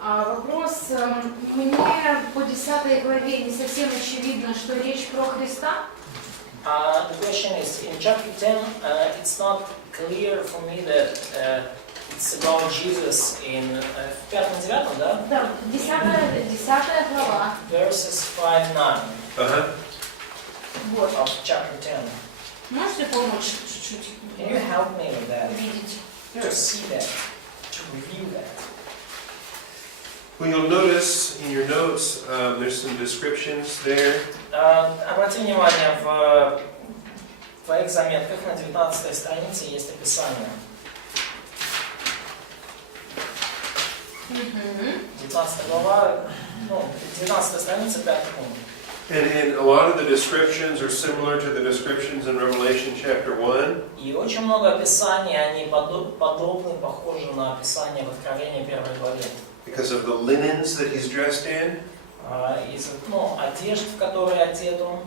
Вопрос. Мне по 10 главе не совсем очевидно, что речь про Христа. The question is, in chapter 10, it's not clear for me that it's about Jesus in 5-9, да? Да, 10 глава. Verses 5-9 Вот. of chapter 10. Можете помочь чуть-чуть? Can you help me with that? Видеть. To see that, to review that. Well, you'll notice in your notes there's some descriptions there. Обрати внимание, в твоих заметках на 19 странице есть описание. 19 глава, 19 страница, 5 пункт. And a lot of the descriptions are similar to the descriptions in Revelation chapter 1. И очень много описаний, они подобны, похожи на описание в Откровении 1 главе. Because of the linens that he's dressed in. Из одежд, в которые одет он.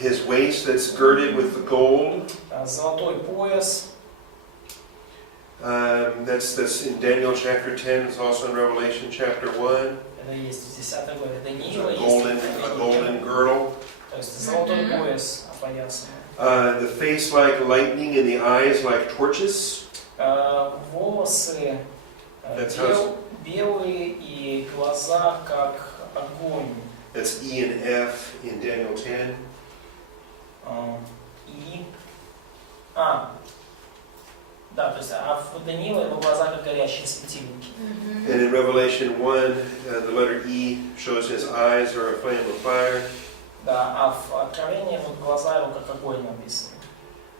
His waist that's girded with the gold. Золотой пояс. That's in Daniel chapter 10. It's also in Revelation chapter 1. Это есть в 10 главе Даниила. A golden girdle. То есть золотой пояс опоясанный. The face like lightning and the eyes like torches. Волосы белые и глаза как огонь. That's E and F in Daniel 10. Да, то есть, в Даниила его глаза как горящие светильники. And in Revelation 1, the letter E shows his eyes are a flame of fire. Да, а в Откровении вот глаза его как огонь написаны.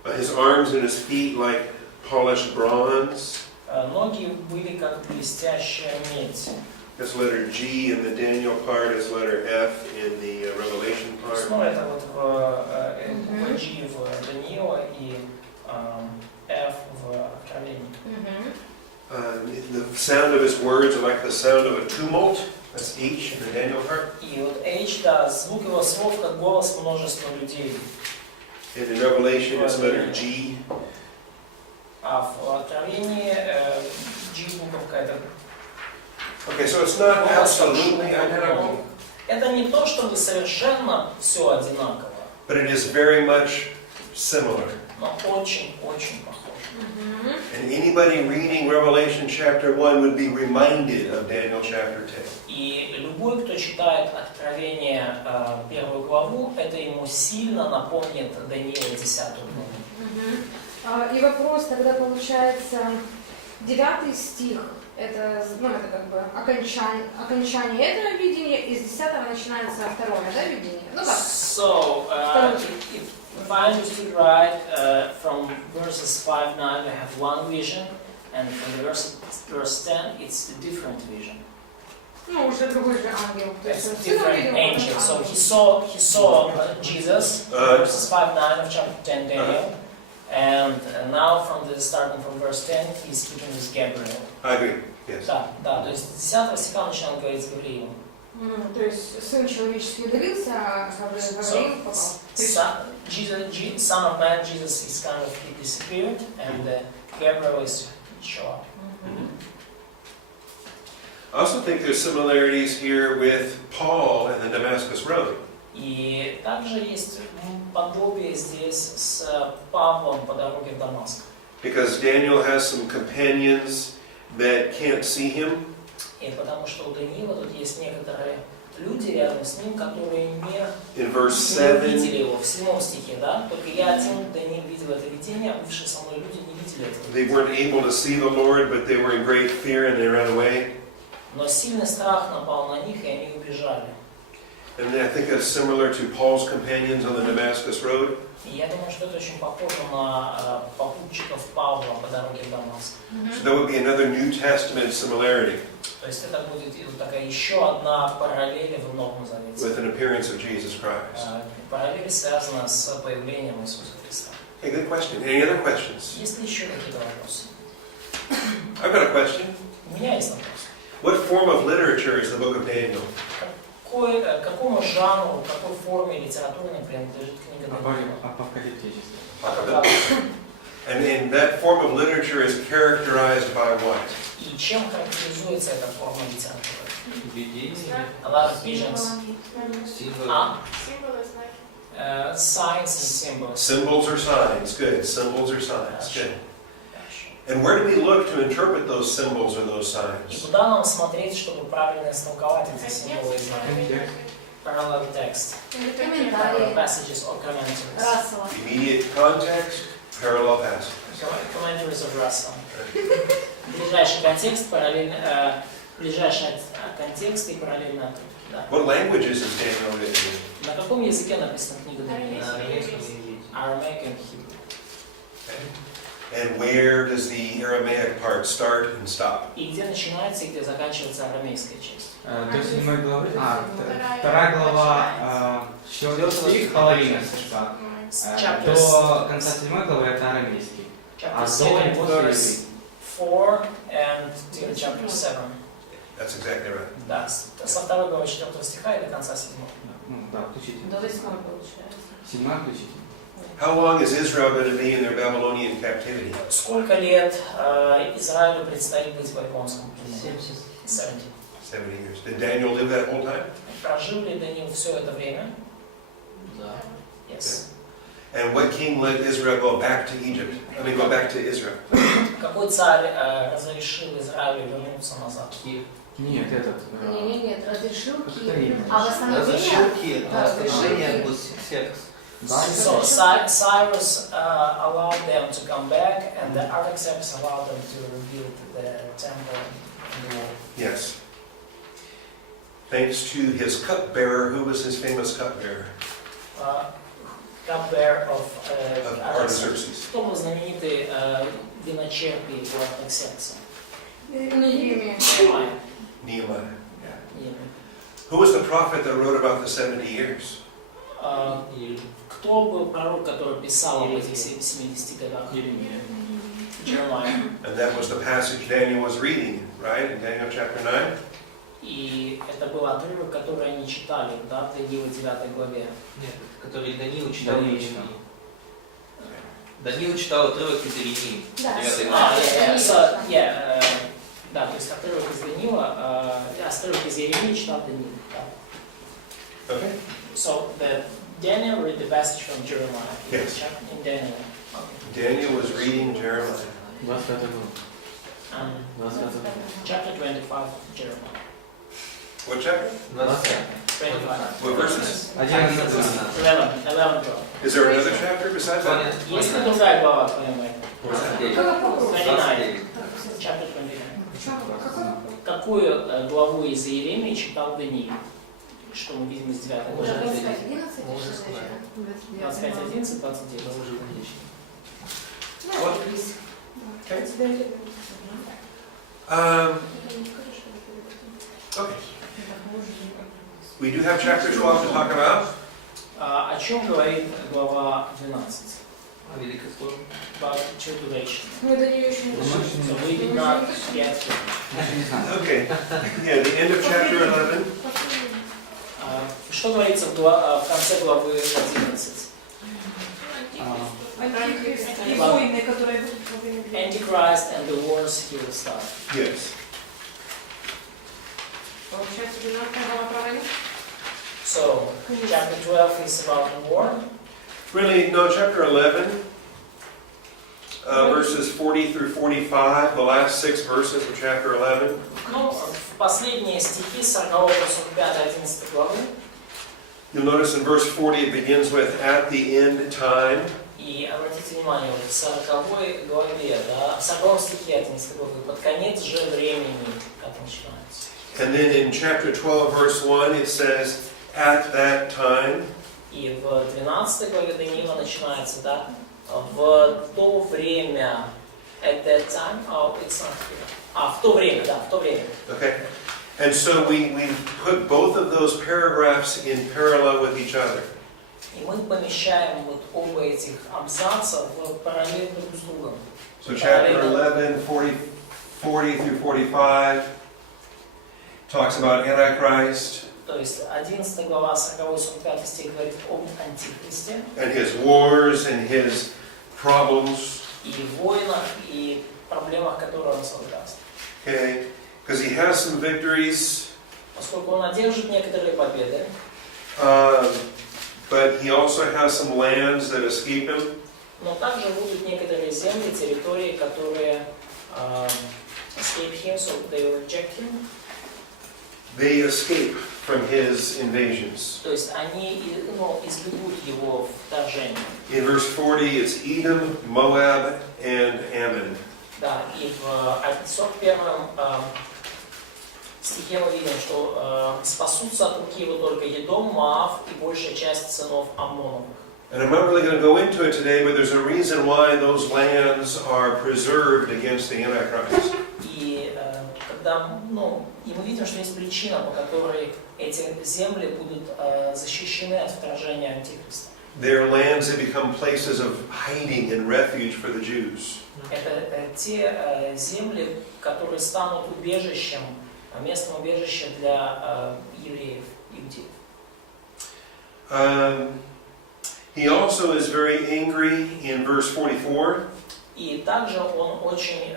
His arms and his feet like polished bronze. Ноги были как блестящая медь. That's letter G in the Daniel part, is letter F in the Revelation part. Это вот в G в Даниила и F в Откровении. The sound of his words are like the sound of a tumult. That's H in the Daniel part. И вот H, да, звук его слов как голос множества людей. And in Revelation it's letter G. А в Откровении G буковка это. Okay, so it's not absolutely identical. Это не то, чтобы совершенно все одинаково. But it is very much similar. Но очень-очень похоже. And anybody reading Revelation chapter 1 would be reminded of Daniel chapter 10. И любой, кто читает Откровение 1 главу, это ему сильно напомнит Даниила 10 главу. И вопрос тогда получается, 9 стих, это как бы окончание этого видения, и с 10 начинается второе, да, видение? Ну как? So, if I understood right, from verses 5-9 we have one vision, and from the verse 10 it's a different vision. Ну, уже другой же ангел. It's a different angel. So he saw Jesus, verses 5-9 of chapter 10 Daniel, and now starting from verse 10 he's speaking with Gabriel. I agree. Yes. Да, то есть с 10 стиха начинает говорить с Гавриилом. То есть Сын Человеческий удалился, а Гавриил попал. Son of Man, Jesus is kind of, he disappeared, and Gabriel is show up. I also think there's similarities here with Paul and the Damascus Road. И также есть подобие здесь с Павлом по дороге в Дамаск. Because Daniel has some companions that can't see him. И потому что у Даниила тут есть некоторые люди рядом с ним, которые не видели его. В 7 стихе, да? Только я один, Даниил, видел это видение, а бывшие со мной люди не видели этого. They weren't able to see the Lord, but they were in great fear and they ran away. Но сильный страх напал на них, и они убежали. And I think that's similar to Paul's companions on the Damascus Road. И я думаю, что это очень похоже на попутчиков Павла по дороге в Дамаск. So that would be another New Testament similarity. То есть это будет такая еще одна параллель в Новом Завете. With an appearance of Jesus Christ. Параллель связана с появлением Иисуса Христа. Hey, good question. Any other questions? Есть ли еще какие-то вопросы? I've got a question. У меня есть вопрос. What form of literature is the book of Daniel? Какому жанру, какой форме литературной принадлежит книга Даниила? And that form of literature is characterized by what? И чем характеризуется эта форма литературы? Видение, A lot of visions. символы. Signs and symbols. Symbols or signs. Good. Symbols or signs. Good. And where do we look to interpret those symbols or those И signs? куда нам смотреть, чтобы правильно истолковать эти символы и знаки? Parallel text. Комментарии. Passages or commentaries. Рассела. Immediate context, parallel passage. Commentaries of Russell. Ближайший контекст, параллельно, ближайший контекст и параллельно отрывки. Да. What languages is Daniel written in? На каком языке написана книга Даниила? Aramaic and Hebrew. And where does the Aramaic part start and stop? И где начинается и где заканчивается арамейская часть? До 7 главы. Вторая глава, 4 стих, половина стиха. До конца 7 главы это арамейский. Chapter 7, verse 4 and till chapter 7. That's exactly right. Да, со 2 главы 4 стиха и до конца 7. Ну, да, включительно. До 8 получается. 7 включительно. How long is Israel going to be in their Babylonian captivity? Сколько лет Израилю предстоит быть в Вавилонском плену? 70. 70 years. Did Daniel live that whole time? Прожил ли Даниил все это время? Да. Yes. And what king let Israel go back to Egypt? Go back to Israel. Какой царь разрешил Израилю вернуться назад? Нет, этот. Нет, разрешил Какой-то Киев. имя. А восстановление? Восстановление секс. So Cyrus allowed them to come back, and the Artaxerxes allowed them to rebuild the temple and the wall. Yes. Thanks to his cupbearer. Who was his famous cupbearer? Cupbearer of Artaxerxes. Кто был знаменитый виночерпий у Артаксеркса? Неемия. Nehemiah. Yeah. Who was the prophet that wrote about the 70 years? Кто был пророк, который писал об этих 70 годах? Jeremiah. And that was the passage Daniel was reading, right? In Daniel chapter 9. И это был отрывок, который они читали, да, в Даниила 9 главе. Нет, который Даниил читал. Даниил читал. Даниил читал отрывок из Иеремии. Да. Да, то есть отрывок из Даниила, отрывок из Иеремии читал Даниил. Да. Okay. So Daniel read the passage from Jeremiah. Yes. In Daniel. Daniel was reading Jeremiah. 25 Chapter 25 of Jeremiah. What chapter? 25. What verses? 11. 11, 12. Is there another chapter besides that? Есть ли другая глава, твоя What's that? 29. Chapter 29. Какую главу из Иеремии читал Даниил? Что мы видим из 9 главы? 25, 11, 29. Okay. We do have chapter 12 to talk about. О чем говорит глава 12? О великой службе. About tribulation. Мы до нее еще не дошли. So we did not get to. Okay. Yeah, the end of chapter 11. Что говорится в конце главы 11? И войны, которые будут во время Antichrist and the wars he will start. Yes. Получается, 12 глава про войну? So, chapter 12 is about war. Really, no, chapter 11, verses 40 through 45, the last 6 verses of chapter 11. Ну, последние стихи 40 по 45, 11 главы. You'll notice in verse 40 it begins with, at the end time. И обратите внимание, вот в 40 главе, да, в 40 стихе 11 главы, под конец же времени, как начинается. And then in chapter 12, verse 1, it says, at that time. И в 12 главе Даниила начинается, да, в то время, at that time, oh, it's not here. В то время, да, в то время. Okay. And so we put both of those paragraphs in parallel with each other. И мы помещаем вот оба этих абзаца в параллель друг с другом. So chapter 11, 40 through 45 talks about Antichrist. То есть 11 глава, 40-45 стих говорит об Антихристе. And his wars and his problems. И войнах, и проблемах, которые он создаст. Okay, because he has some victories, Поскольку он одержит некоторые победы, but he also has some lands that escape him. но также будут некоторые земли, территории, которые escape him, so they will reject him. They escape from his invasions. То есть они избегут его вторжения. In verse 40, it's Edom, Moab, and Ammon. Да, и в 41 стихе мы видим, что спасутся от руки его только Едом, Моав и большая часть сынов Аммоновых. And I'm not really going to go into it today, but there's a reason why those lands are preserved against the Antichrist. И когда, и мы видим, что есть причина, по которой эти земли будут защищены от вторжения Антихриста. Their lands have become places of hiding and refuge for the Jews. Это те земли, которые станут убежищем, местом убежища для евреев, иудеев. He also is very angry in verse 44. И также он очень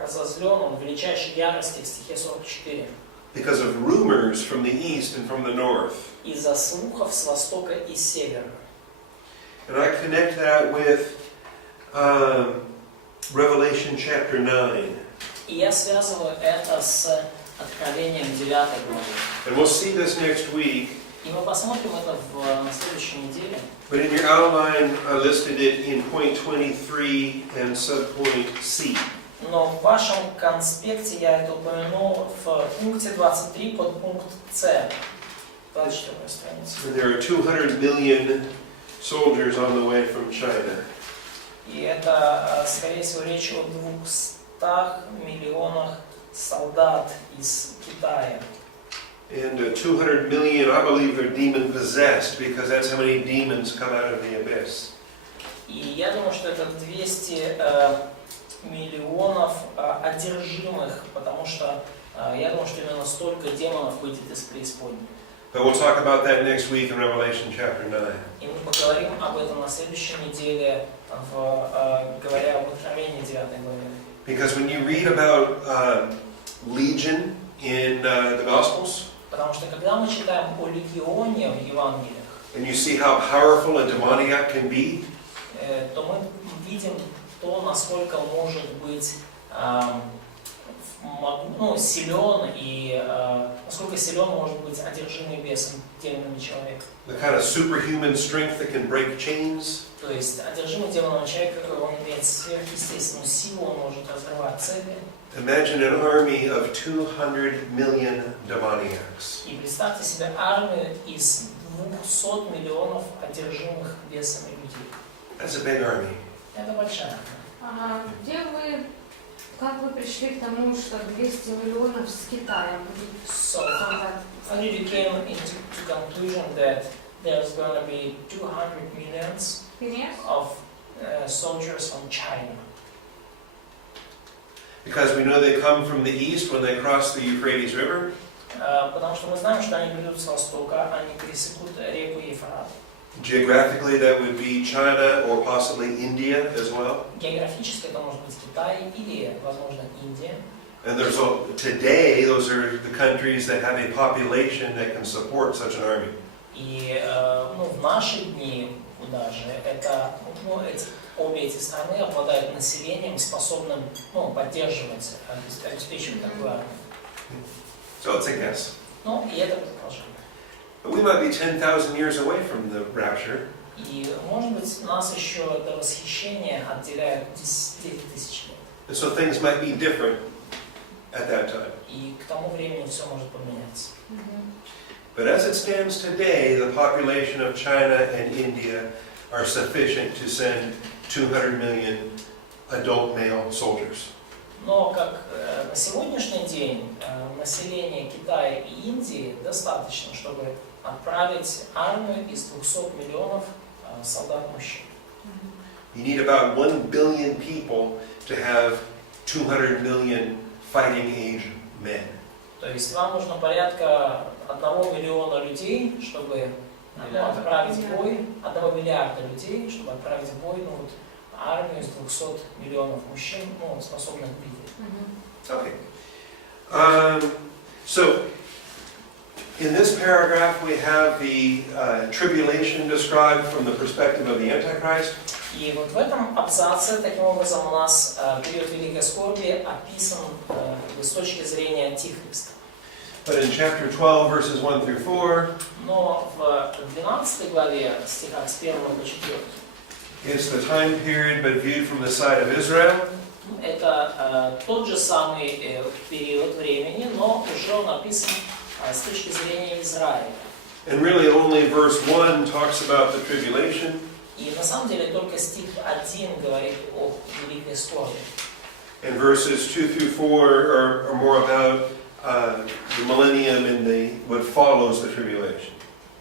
разозлен, он в величайшей ярости в стихе 44. Because of rumors from the east and from the north. Из-за слухов с востока и с севера. And I connect that with Revelation chapter 9. И я связываю это с Откровением 9 главы. And we'll see this next week. И мы посмотрим это на следующей неделе. But in your outline, I listed it in point 23 and subpoint C. Но в вашем конспекте я это упомянул в пункте 23 под пункт С. 24 страница. And there are 200 million soldiers on the way from China. И это, скорее всего, речь о 200 миллионах солдат из Китая. And 200 million, I believe they're demon possessed because that's how many demons come out of the abyss. И я думаю, что это 200 миллионов одержимых, потому что я думаю, что именно столько демонов выйдет из преисподней. But we'll talk about that next week in Revelation chapter 9. И мы поговорим об этом на следующей неделе, говоря об Откровении 9 главе. Because when you read about legion in the Gospels, Потому что когда мы читаем о легионе в Евангелиях, and you see how powerful a demoniac can be, то мы видим то, насколько может быть силен и насколько силен может быть одержимый бесом демонами человек. the kind of superhuman strength that can break chains. То есть одержимый демоном человек, он имеет сверхъестественную силу, он может разрывать цепи. Imagine an army of 200 million demoniacs. И представьте себе армию из 200 миллионов одержимых бесами людей. That's a big army. Это большая армия. Как вы пришли к тому, что 200 миллионов с Китая будет солдат? How did you came into the conclusion that there's going to be 200 millions of soldiers from China? Because we know they come from the east when they cross the Euphrates River. Потому что мы знаем, что они придут с востока, они пересекут реку Ефрат. Geographically, that would be China or possibly India as well. Географически это может быть Китай или, возможно, Индия. And today, those are the countries that have a population that can support such an army. И в наши дни даже обе эти страны обладают населением, способным поддерживать, обеспечивать такую армию. So it's a guess. И это предположение. But we might be 10,000 years away from the rapture. И, может быть, нас еще до восхищения отделяют 10 тысяч лет. And so things might be different at that time. И к тому времени все может поменяться. But as it stands today, the population of China and India are sufficient to send 200 million adult male soldiers. Но как на сегодняшний день население Китая и Индии достаточно, чтобы отправить армию из 200 миллионов солдат-мужчин. You need about 1 billion people to have 200 million fighting age men. То есть вам нужно порядка 1 миллиона людей, чтобы отправить в бой, 1 миллиарда людей, чтобы отправить в бой армию из 200 миллионов мужчин, способных бить. Okay. So, in this paragraph we have the tribulation described from the perspective of the Antichrist. И вот в этом абзаце, таким образом, у нас период Великой Скорби описан с точки зрения Антихриста. But in chapter 12, verses 1 through 4, Но в 12 главе, стихах с 1 по 4, it's the time period but viewed from the side of Israel. это тот же самый период времени, но уже он описан с точки зрения Израиля. And really only verse 1 talks about the tribulation. И на самом деле только стих 1 говорит о Великой Скорби. And verses 2 through 4 are more about the millennium and what follows the tribulation.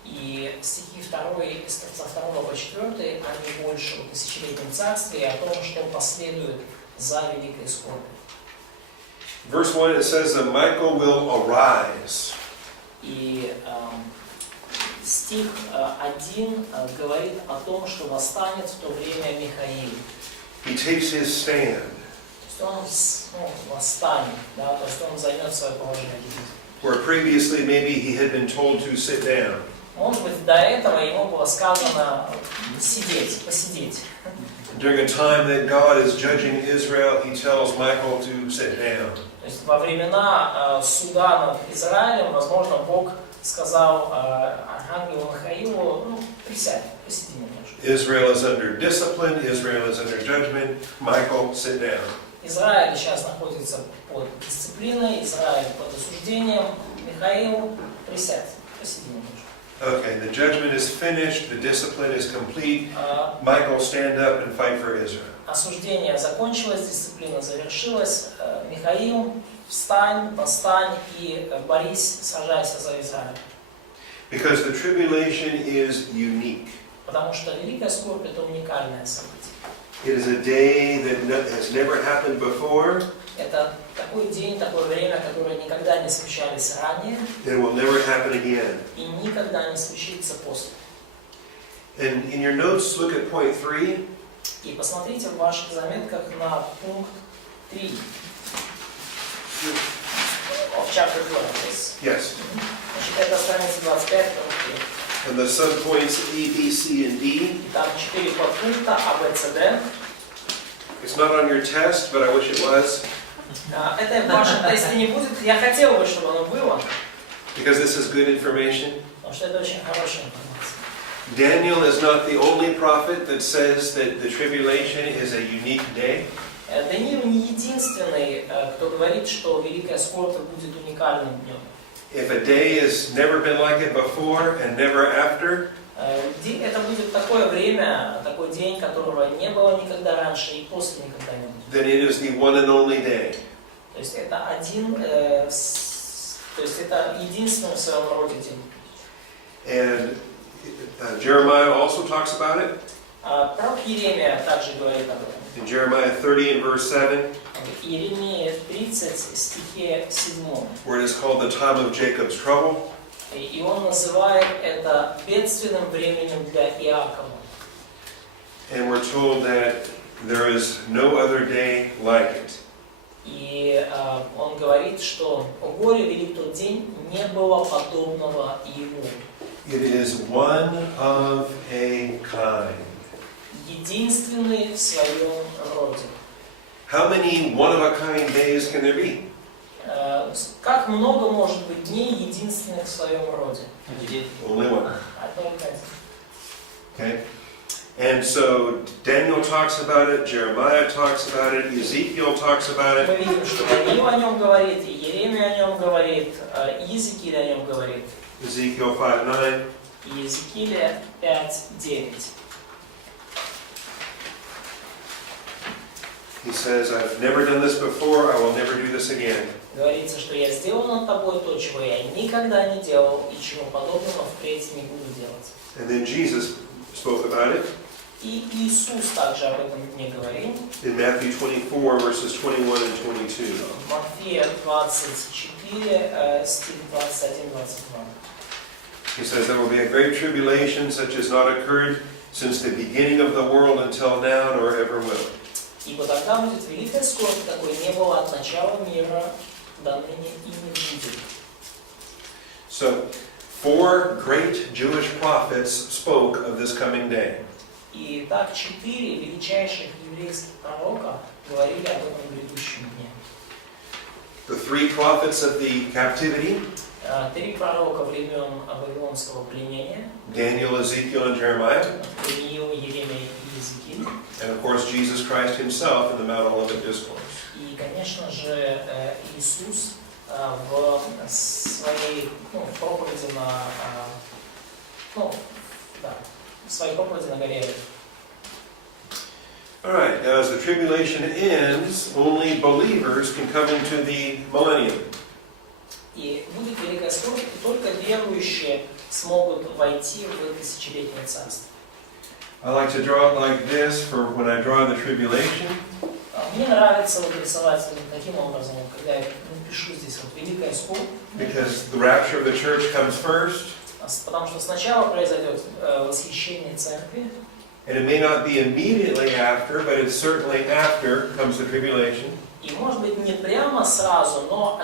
И стихи 2, со 2 по 4, они больше о тысячелетнем царстве и о том, что последует за Великой Скорбью. Verse 1 it says that Michael will arise. И стих 1 говорит о том, что восстанет в то время Михаил. He takes his stand. То есть он восстанет, да, то есть он займет свое положение. Where previously maybe he had been told to sit down. Может быть, до этого ему было сказано сидеть, посидеть. During a time that God is judging Israel, he tells Michael to sit down. То есть во времена суда над Израилем, возможно, Бог сказал архангелу Михаилу, присядь, посиди немножко. Israel is under discipline, Israel is under judgment. Michael, sit down. Израиль сейчас находится под дисциплиной, Израиль под осуждением. Михаил, присядь, посиди немножко. Okay, the judgment is finished, the discipline is complete. Michael, stand up and fight for Israel. Осуждение закончилось, дисциплина завершилась. Михаил, встань, восстань и борись, сражайся за Израиль. Because the tribulation is unique. Потому что Великая Скорбь – это уникальное событие. It is a day that has never happened before. Это такой день, такое время, которое никогда не случались ранее. It will never happen again. И никогда не случится после. And in your notes, look at point 3. И посмотрите в ваших заметках на пункт 3. Of chapter 12. Yes. Значит, это страница 25. And the subpoints E, B, C, and D. Там 4 подпункта А, Б, С, Д. It's not on your test, but I wish it was. Это в вашем тесте не будет. Я хотел бы, чтобы оно было. Because this is good information. Потому что это очень хорошая информация. Daniel is not the only prophet that says that the tribulation is a unique day. Даниил не единственный, кто говорит, что Великая Скорбь будет уникальным днем. If a day has never been like it before and never after, Это будет такое время, такой день, которого не было никогда раньше и после никогда не будет. then it is the one and only day. То есть это это единственный в своем роде день. And Jeremiah also talks about it. Пророк Иеремия также говорит об этом. In Jeremiah 30 and verse 7, Иеремия 30, стихе 7. where it is called the time of Jacob's trouble. И он называет это бедственным временем для Иакова. And we're told that there is no other day like it. И он говорит, что о горе велик тот день, не было подобного ему. It is one of a kind. Единственный в своем роде. How many one-of-a-kind days can there be? Как много может быть дней единственных в своем роде? Only one. Только один. Okay? And so Daniel talks about it, Jeremiah talks about it, Ezekiel talks about Мы it. видим, что Даниил о нем говорит, и Иеремия о нем говорит, и Иезекииль о нем говорит. Ezekiel 5:9. И Иезекииля 5:9. He says, I've never done this before, I will never do this again. Говорится, что я сделал над тобой то, чего я никогда не делал, и чего подобного впредь не буду делать. And then Jesus spoke about it И Иисус также об этом дне говорил. in Matthew 24, verses 21 and 22. Матфея 24, стих 21-22. He says, there will be a great tribulation such as not occurred since the beginning of the world until now, nor ever will. Ибо тогда будет великая скорбь, какой не было от начала мира до ныне и не будет. So, 4 great Jewish prophets spoke of this coming day. И так 4 величайших еврейских пророка говорили об этом грядущем дне. The 3 prophets of the captivity, 3 пророка времен Вавилонского пленения, Daniel, Ezekiel, and Jeremiah, Даниил, Еремей и Иезекииль, and of course Jesus Christ himself in the Mount Olivet Discourse. и, конечно же, Иисус в своей проповеди в своей проповеди на горе. All right, now as the tribulation ends, only believers can come into the millennium. И будет великая скорбь, и только верующие смогут войти в тысячелетнее царство. I like to draw it like this for when I draw the tribulation. Мне нравится рисовать таким образом, когда я пишу здесь великая скорбь. Because the rapture of the church comes first. Потому что сначала произойдет восхищение церкви. And it may not be immediately after, but it's certainly after comes the tribulation. И может быть не прямо сразу, но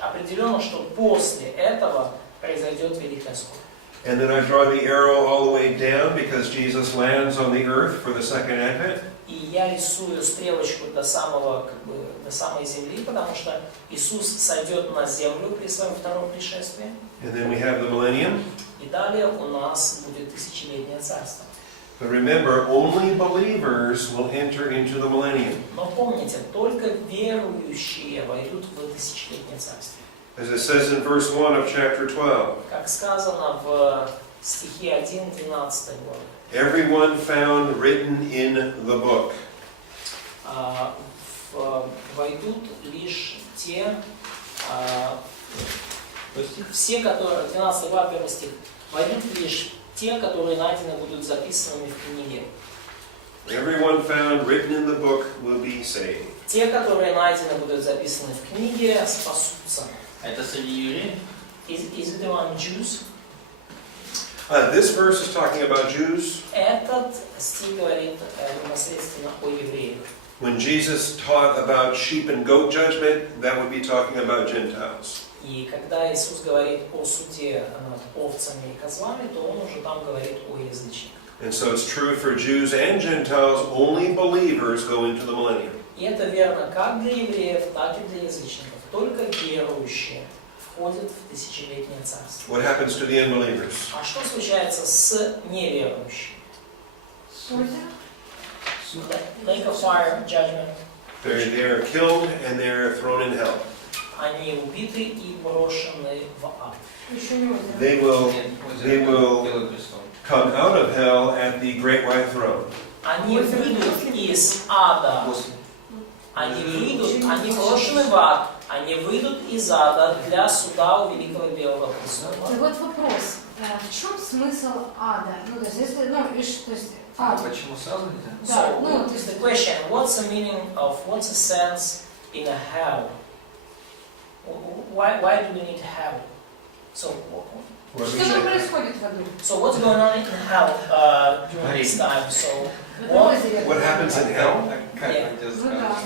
определенно, что после этого произойдет великая скорбь. And then I draw the arrow all the way down because Jesus lands on the earth for the second advent. И я рисую стрелочку до самой земли, потому что Иисус сойдет на землю при своем втором пришествии. And then we have the millennium. И далее у нас будет тысячелетнее царство. But remember, only believers will enter into the millennium. Но помните, только верующие войдут в тысячелетнее царство. As it says in verse 1 of chapter 12. Как сказано в стихе 1, 12 главы. Everyone found written in the book. Войдут лишь те, все, которые, 12 глава, 1 стих, войдут лишь те, которые найдены будут записанными в книге. Everyone found written in the book will be saved. Те, которые найдены будут записаны в книге, спасутся. Это среди евреев? Is it among Jews? This verse is talking about Jews. Этот стих говорит непосредственно о евреях. When Jesus taught about sheep and goat judgment, that would be talking about Gentiles. И когда Иисус говорит о суде над овцами и козлами, то Он уже там говорит о язычниках. And so it's true for Jews and Gentiles, only believers go into the millennium. И это верно как для евреев, так и для язычников. Только верующие входят в тысячелетнее царство. What happens to the unbelievers? А что случается с неверующими? Lake of fire, judgment. They are killed and they are thrown in hell. Они убиты и брошены в ад. They will come out of hell at the great white throne. Они выйдут из ада. Они брошены в ад. Они выйдут из ада для суда у великого белого престола. И вот вопрос. В чем смысл ада? Ну, то есть, если, то есть, ад. Почему сразу нельзя? Да, So, the question, what's the meaning of, what's the sense in a hell? Why do we need hell? So, Что там происходит в аду? so what's going on in hell during this time? So, What happens in hell?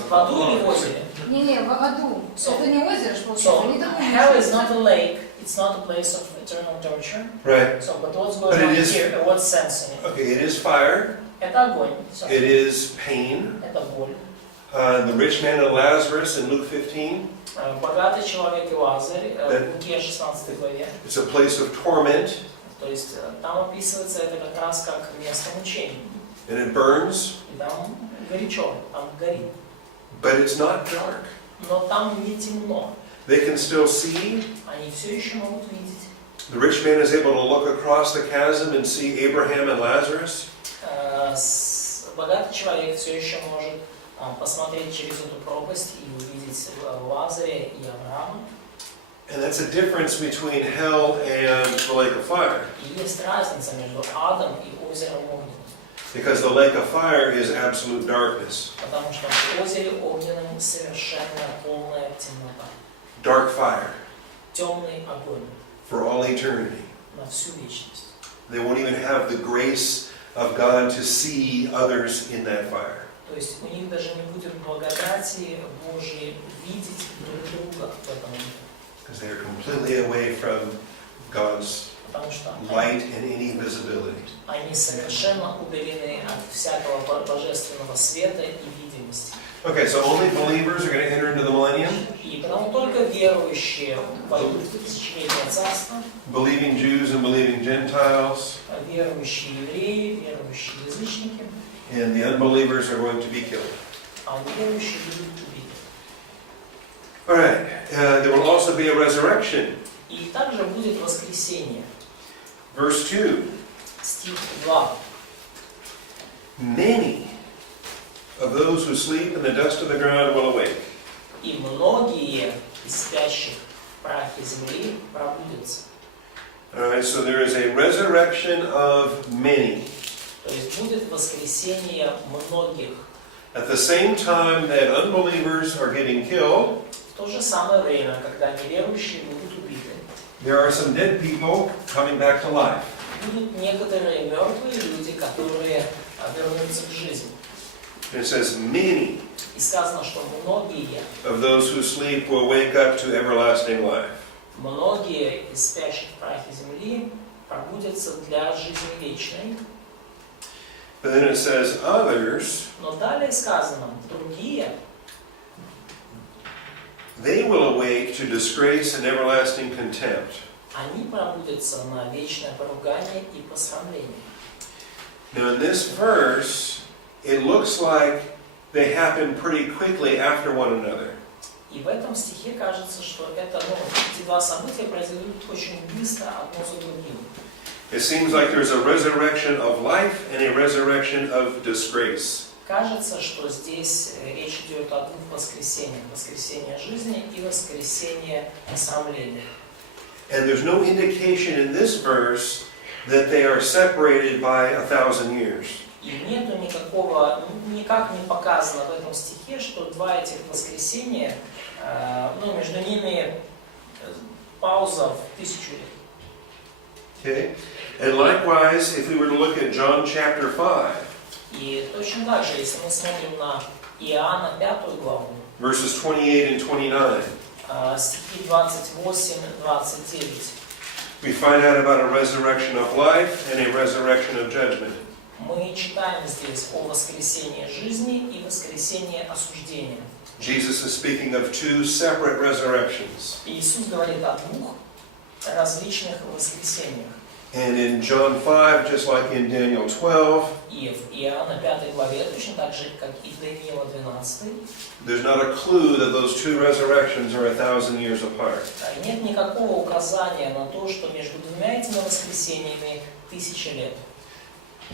в аду или в озере? Не, в аду. So- Это не озеро, что So, получается. Не такое. hell is not a lake. It's not a place of eternal torture. Right. So, but what's going But it on is- here? What sense in it? Okay, it is fire. Это огонь. So, It is pain. это боль. The rich man and Lazarus in Luke 15. Богатый человек и Лазарь в Луке 16 главе. It's a place of torment. То есть там описывается это как раз как место мучений. And it burns. И там горячо, там горит. But it's not dark. Но там не темно. They can still see. Они все еще могут видеть. The rich man is able to look across the chasm and see Abraham and Lazarus. Богатый человек все еще может посмотреть через эту пропасть и увидеть Лазаря и Авраама. And that's a difference between hell and the lake of fire. И есть разница между адом и озером огненным. Because the lake of fire is absolute darkness. Потому что в озере огненном совершенно полная темнота. Dark fire Темный огонь for all eternity. на всю вечность. They won't even have the grace of God to see others in that fire. То есть у них даже не будет благодати Божьей видеть друг друга в этом мире. Because they are completely away from God's Потому что light and any visibility. они совершенно удалены от всякого божественного света и видимости. Okay, so only believers are going to enter into the millennium. И потому только верующие войдут в тысячелетнее царство, Believing Jews and believing Gentiles. верующие евреи, верующие язычники, And the unbelievers are going to be killed. а неверующие будут убиты. All right. There will also be a resurrection. И также будет воскресение. Verse 2. Стих 2. Many of those who sleep in the dust of the ground will awake. И многие из спящих в прахе земли пробудятся. All right, so there is a resurrection of many. То есть будет воскресение многих. At the same time that unbelievers are getting killed, В то же самое время, когда неверующие будут убиты, there are some dead people coming back to life. будут некоторые мертвые люди, которые вернутся к жизни. And it says many И сказано, что многие of those who sleep will wake up to everlasting life. Многие из спящих в прахе земли пробудятся для жизни вечной. But then it says others, Но далее сказано, другие, they will awake to disgrace and everlasting contempt. они пробудятся на вечное поругание и посрамление. Now in this verse, it looks like they happen pretty quickly after one another. И в этом стихе кажется, что это, эти два события произойдут очень быстро одно за другим. It seems like there's a resurrection of life and a resurrection of disgrace. Кажется, что здесь речь идет о двух воскресениях. Воскресение жизни и воскресение посрамления. And there's no indication in this verse that they are separated by 1,000 years. И нету никак не показано в этом стихе, что два этих воскресения, между ними пауза в 1000 лет. Okay? And likewise, if we were to look at John chapter 5, И точно так же, если мы смотрим на Иоанна 5 главу, verses 28 and 29, стихи 28-29, we find out about a resurrection of life and a resurrection of judgment. мы читаем здесь о воскресении жизни и воскресении осуждения. Jesus is speaking of two separate resurrections. Иисус говорит о двух различных воскресениях. And in John 5, just like in Daniel 12, И в Иоанна 5 главе, точно так же, как и в Даниила 12, there's not a clue that those two resurrections are 1,000 years apart. нет никакого указания на то, что между двумя этими воскресениями 1000 лет.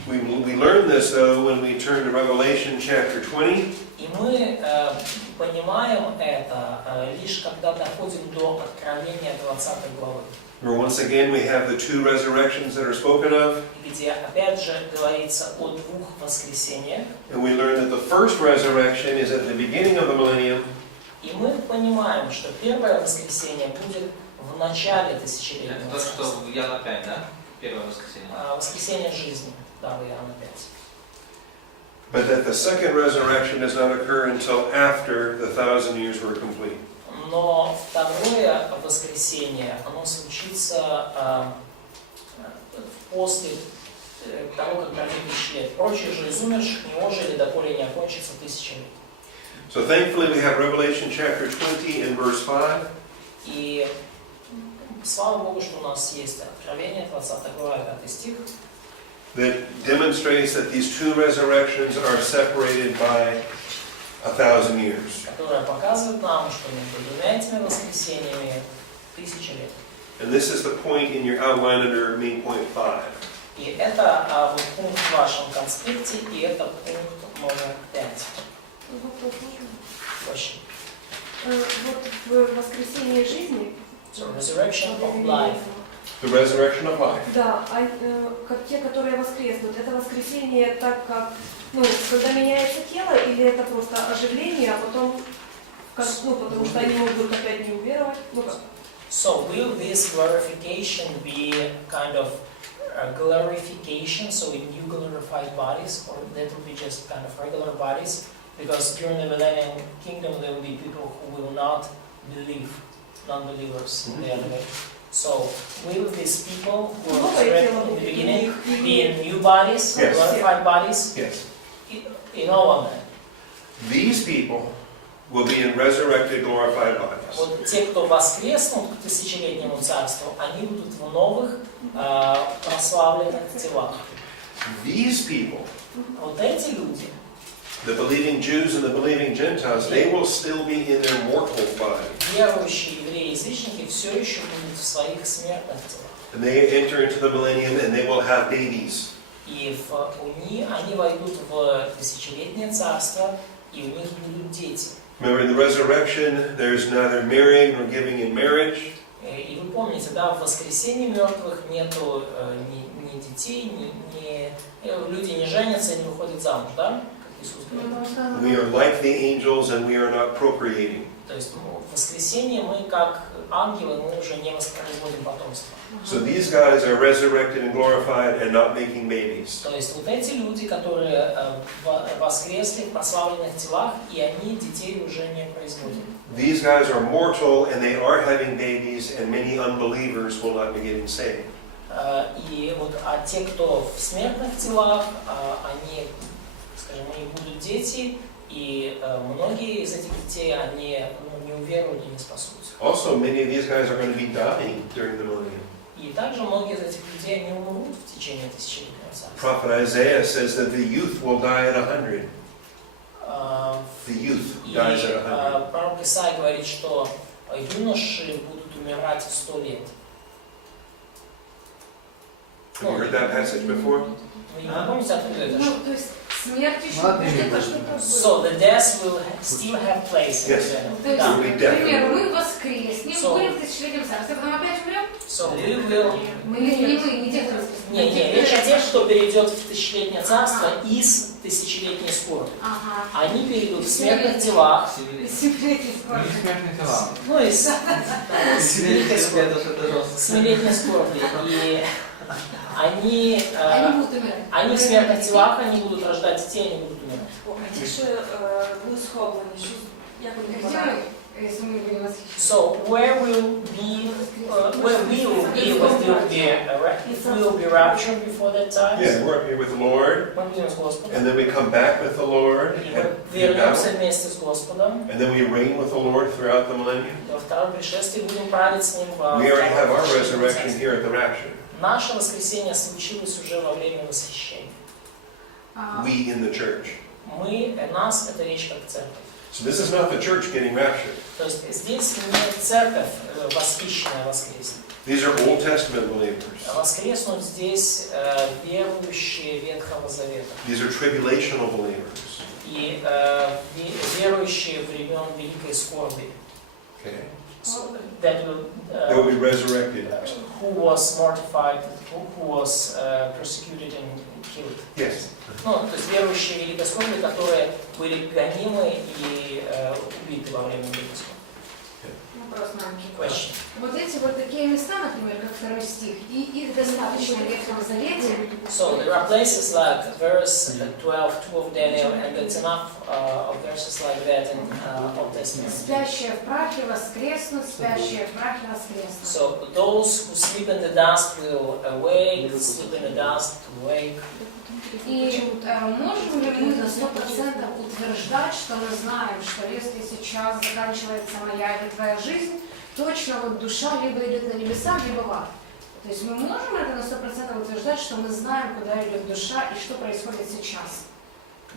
We learn this, though, when we turn to Revelation chapter 20. И мы понимаем это лишь когда доходим до Откровения 20 главы, Where once again we have the two resurrections that are spoken of. где опять же говорится о двух воскресениях. And we learn that the first resurrection is at the beginning of the millennium. И мы понимаем, что первое воскресение будет в начале тысячелетнего Это то, царства. что в Иоанна 5, да? Первое воскресенье. Воскресение жизни, да, в Иоанна 5. But that the second resurrection does not occur until after the 1,000 years were complete. Но второе воскресение, оно случится после того, как пройдет 1000 лет. Прочие же из умерших не ожили, доколе не окончится 1000 лет. So thankfully we have Revelation chapter 20 and verse 5. И слава Богу, что у нас есть Откровение 20 глава 5 стих, That demonstrates that these two resurrections are separated by 1,000 years. которое показывает нам, что между двумя этими воскресениями 1000 лет. And this is the point in your outline under main point 5. И это пункт в вашем конспекте, и это пункт номер 5. Вопрос можно? Очень. Вот в воскресенье жизни. So, resurrection of life. The resurrection of life. Да, как те, которые воскреснут, это воскресенье так как, когда меняется тело, или это просто оживление, а потом, потому что они могут опять не уверовать. So will this glorification be kind of glorification, so in new glorified bodies, or that will be just kind of regular bodies, because during the millennium kingdom there will be people who will not believe, non-believers in the other way. So will these people who are resurrected in the beginning be in new bodies, Yes. glorified bodies? Yes. In all of them. These people will be in resurrected, glorified bodies. Вот те, кто воскреснут к тысячелетнему царству, они будут в новых прославленных телах. These people, Вот эти люди, the believing Jews and the believing Gentiles, they will still be in their mortal body. верующие евреи и язычники, все еще будут в своих смертных телах. And they enter into the millennium and they will have babies. И они войдут в тысячелетнее царство, и у них будут дети. Remember, in the resurrection, there's neither marrying nor giving in marriage. И вы помните, да, в воскресении мертвых нету ни детей, люди не женятся и не выходят замуж, да? Как Иисус говорит. We are like the angels and we are not procreating. То есть в воскресенье мы, как ангелы, мы уже не воспроизводим потомство. So these guys are resurrected and glorified and not making babies. То есть вот эти люди, которые воскресли в прославленных телах, и они детей уже не производят. These guys are mortal and they are having babies, and many unbelievers will not be getting saved. И вот, те, кто в смертных телах, они, скажем, у них будут дети, и многие из этих детей, они не уверуют и не спасутся. Also, many of these guys are going to be dying during the millennium. И также многие из этих людей, они умрут в течение тысячелетнего царства. Prophet Isaiah says that the youth will die at 100. The youth dies at 100. Пророк Исаия говорит, что юноши будут умирать в 100 лет. Have you heard that passage before? Вы не помните, откуда это? То есть смерть еще будет, это что-то So the death will still have place. Yes. То есть, Да. к примеру, мы воскреснем, So- будем в тысячелетнем царстве, потом опять умрем? So we will... Мы не те, кто воскреснем. Не, речь о тех, кто перейдет в тысячелетнее царство из тысячелетней скорби. Ага. Они перейдут в смертных телах, Тысячелетний скорби. Смертные тела. ну, из великой скорби, это жестко. с великой скорби. И они будут умирать. в смертных телах, они будут рождать детей, они будут умирать. А ті, що були сховані, що як вони Где помирають? мы, если мы будем восхищены? So where we will be if we will be raptured before that time. Yeah, we're up here with the Lord, Мы будем с Господом. and then we come back with the Lord, И and, мы вернемся вместе с Господом. and then we reign with the Lord throughout the millennium. Во втором пришествии будем править с Ним во We already have our втором resurrection царстве. here at the rapture. Наше воскресение случилось уже во время восхищения. We in the church. Нас, это речь как церковь. So this is not the church getting raptured. То есть здесь не церковь восхищенная воскреснет. These are Old Testament believers. Воскреснут здесь верующие Ветхого Завета. These are tribulational believers. И верующие времен Великой Скорби. Okay. That will, They will be resurrected. who was mortified, who was persecuted and killed. Yes. Ну, то есть верующие Великой Скорби, которые были гонимы и убиты во время Великой Скорби. Вопрос маленький. Question. Вот эти вот такие места, например, как 2 стих, и их достаточно в Ветхом Завете. So there are places like verse 12, 2 of Daniel, and it's enough of verses like that in Old Testament. Спящие в прахе воскреснут, спящие в прахе воскреснут. So those who sleep in the dust will awake, sleep in the dust awake. И можем ли мы на 100% утверждать, что мы знаем, что если сейчас заканчивается моя или твоя жизнь, точно вот душа либо идет на небеса, либо в ад? То есть мы можем это на 100% утверждать, что мы знаем, куда идет душа и что происходит сейчас?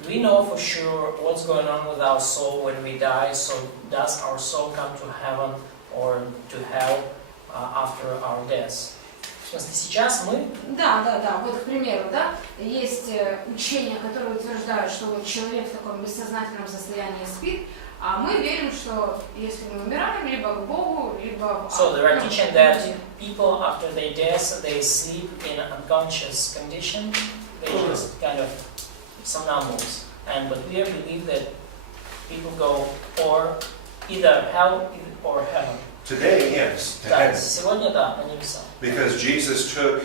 Do we know for sure what's going on with our soul when we die? So does our soul come to heaven or to hell after our death? В смысле, сейчас мы... Да. Вот, к примеру, да, есть учения, которые утверждают, что вот человек в таком бессознательном состоянии спит, а мы верим, что если мы умираем, либо к Богу, либо в ад. So they are teaching that people after their death, they sleep in an unconscious condition. They just kind of somnambules. But we believe that people go or either hell or heaven. Today, yes, to Да, heaven. сегодня да, на небеса. Because Jesus took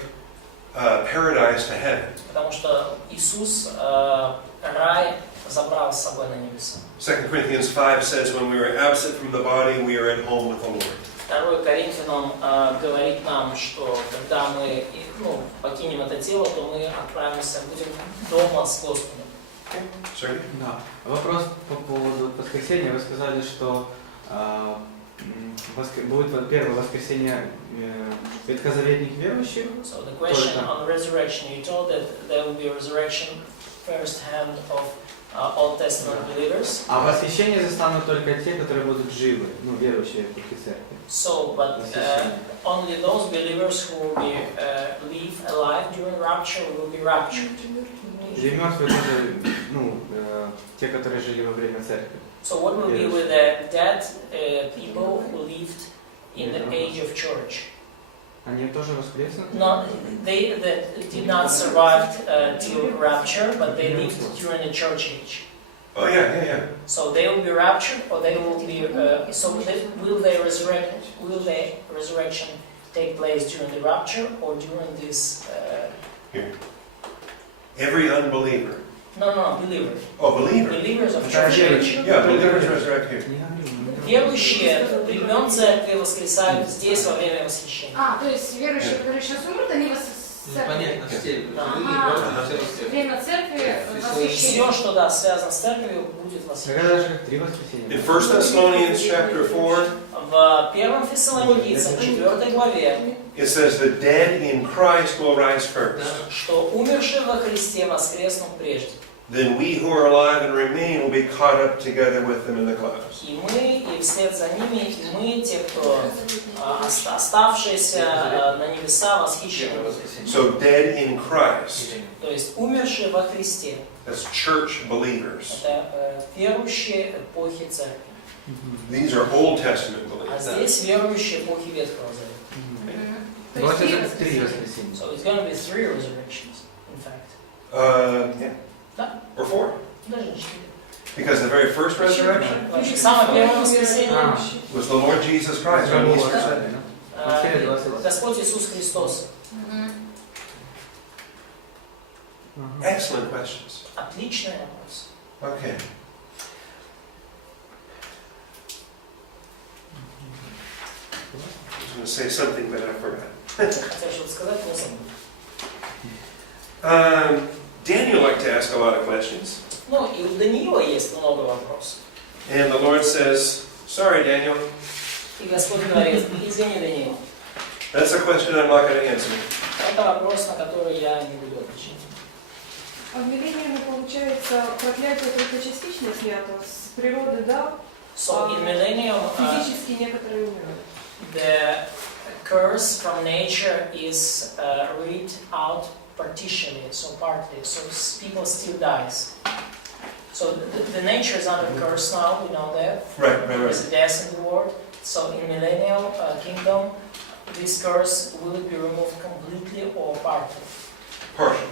paradise to heaven. Потому что Иисус рай забрал с собой на небеса. 2 Corinthians 5 says, when we are absent from the body, we are at home with the Lord. 2 Коринфянам говорит нам, что когда мы покинем это тело, то мы отправимся, будем дома с Господом. Sorry? Да. Вопрос по поводу воскресения. Вы сказали, что будет первое воскресенье ветхозаветных верующих. So the question on resurrection, you told that there will be a resurrection first hand of Old Testament believers. А восхищение застанут только те, которые будут живы, верующие в Духе Церкви. So, but only those believers who will be live alive during rapture will be raptured. Или мертвые тоже, те, которые жили во время Церкви. So what will be with the dead people who lived in the age of church? Они тоже воскреснут? No, they did not survive till rapture, but they lived during the church age. Oh, yeah. So they will be raptured, or they will be. Will their resurrection take place during the rapture or during this? Here. Every unbeliever. No, believer. Oh, believer. Believers of church age. Yeah, believers resurrect here. Верующие, времен церкви воскресают здесь во время восхищения. То есть верующие, которые сейчас умрут, они воскресают. Понятно, все. Время церкви Все, восхищение. что связано с церковью, будет восхищение. Тогда даже 3 воскресенья. In 1 Thessalonians chapter 4, В 1 Фессалоникийцам, 4 главе, it says the dead in Christ will rise first. что умершие во Христе воскреснут прежде. Then we who are alive and remain will be caught up together with them in the clouds. И мы, и вслед за ними, и мы, те, кто оставшиеся на небеса, восхищены. So dead in Christ. То есть умершие во Христе. That's church believers. Это верующие эпохи церкви. These are Old Testament А believers. здесь верующие эпохи Ветхого Завета. Вот это 3 воскресенья. So it's going to be 3 resurrections, in fact. Yeah. Да. Or 4. Даже 4. Because the very first resurrection Самое первое воскресенье was the Lord Jesus Christ on Easter Sunday. Господь Иисус Христос. Excellent questions. Отличный вопрос. Okay. I was going to say something, but I forgot. Хотел что-то сказать, но забыл. Daniel liked to ask a lot of questions. Ну, и у Даниила есть много вопросов. And the Lord says, sorry, Daniel, И Господь говорит, извини, Даниил, that's a question I'm not going to answer. это вопрос, на который я не буду отвечать. А в миллениуме, получается, проклятие только частично снято, с природы, да? So in millennium, Физически некоторые умирают. the curse from nature is ripped out partially, so partly, so people still dies. So the nature is under curse now, we know that. Right. There is death in the world. So in millennial kingdom, this curse will be removed completely or partly. Partial.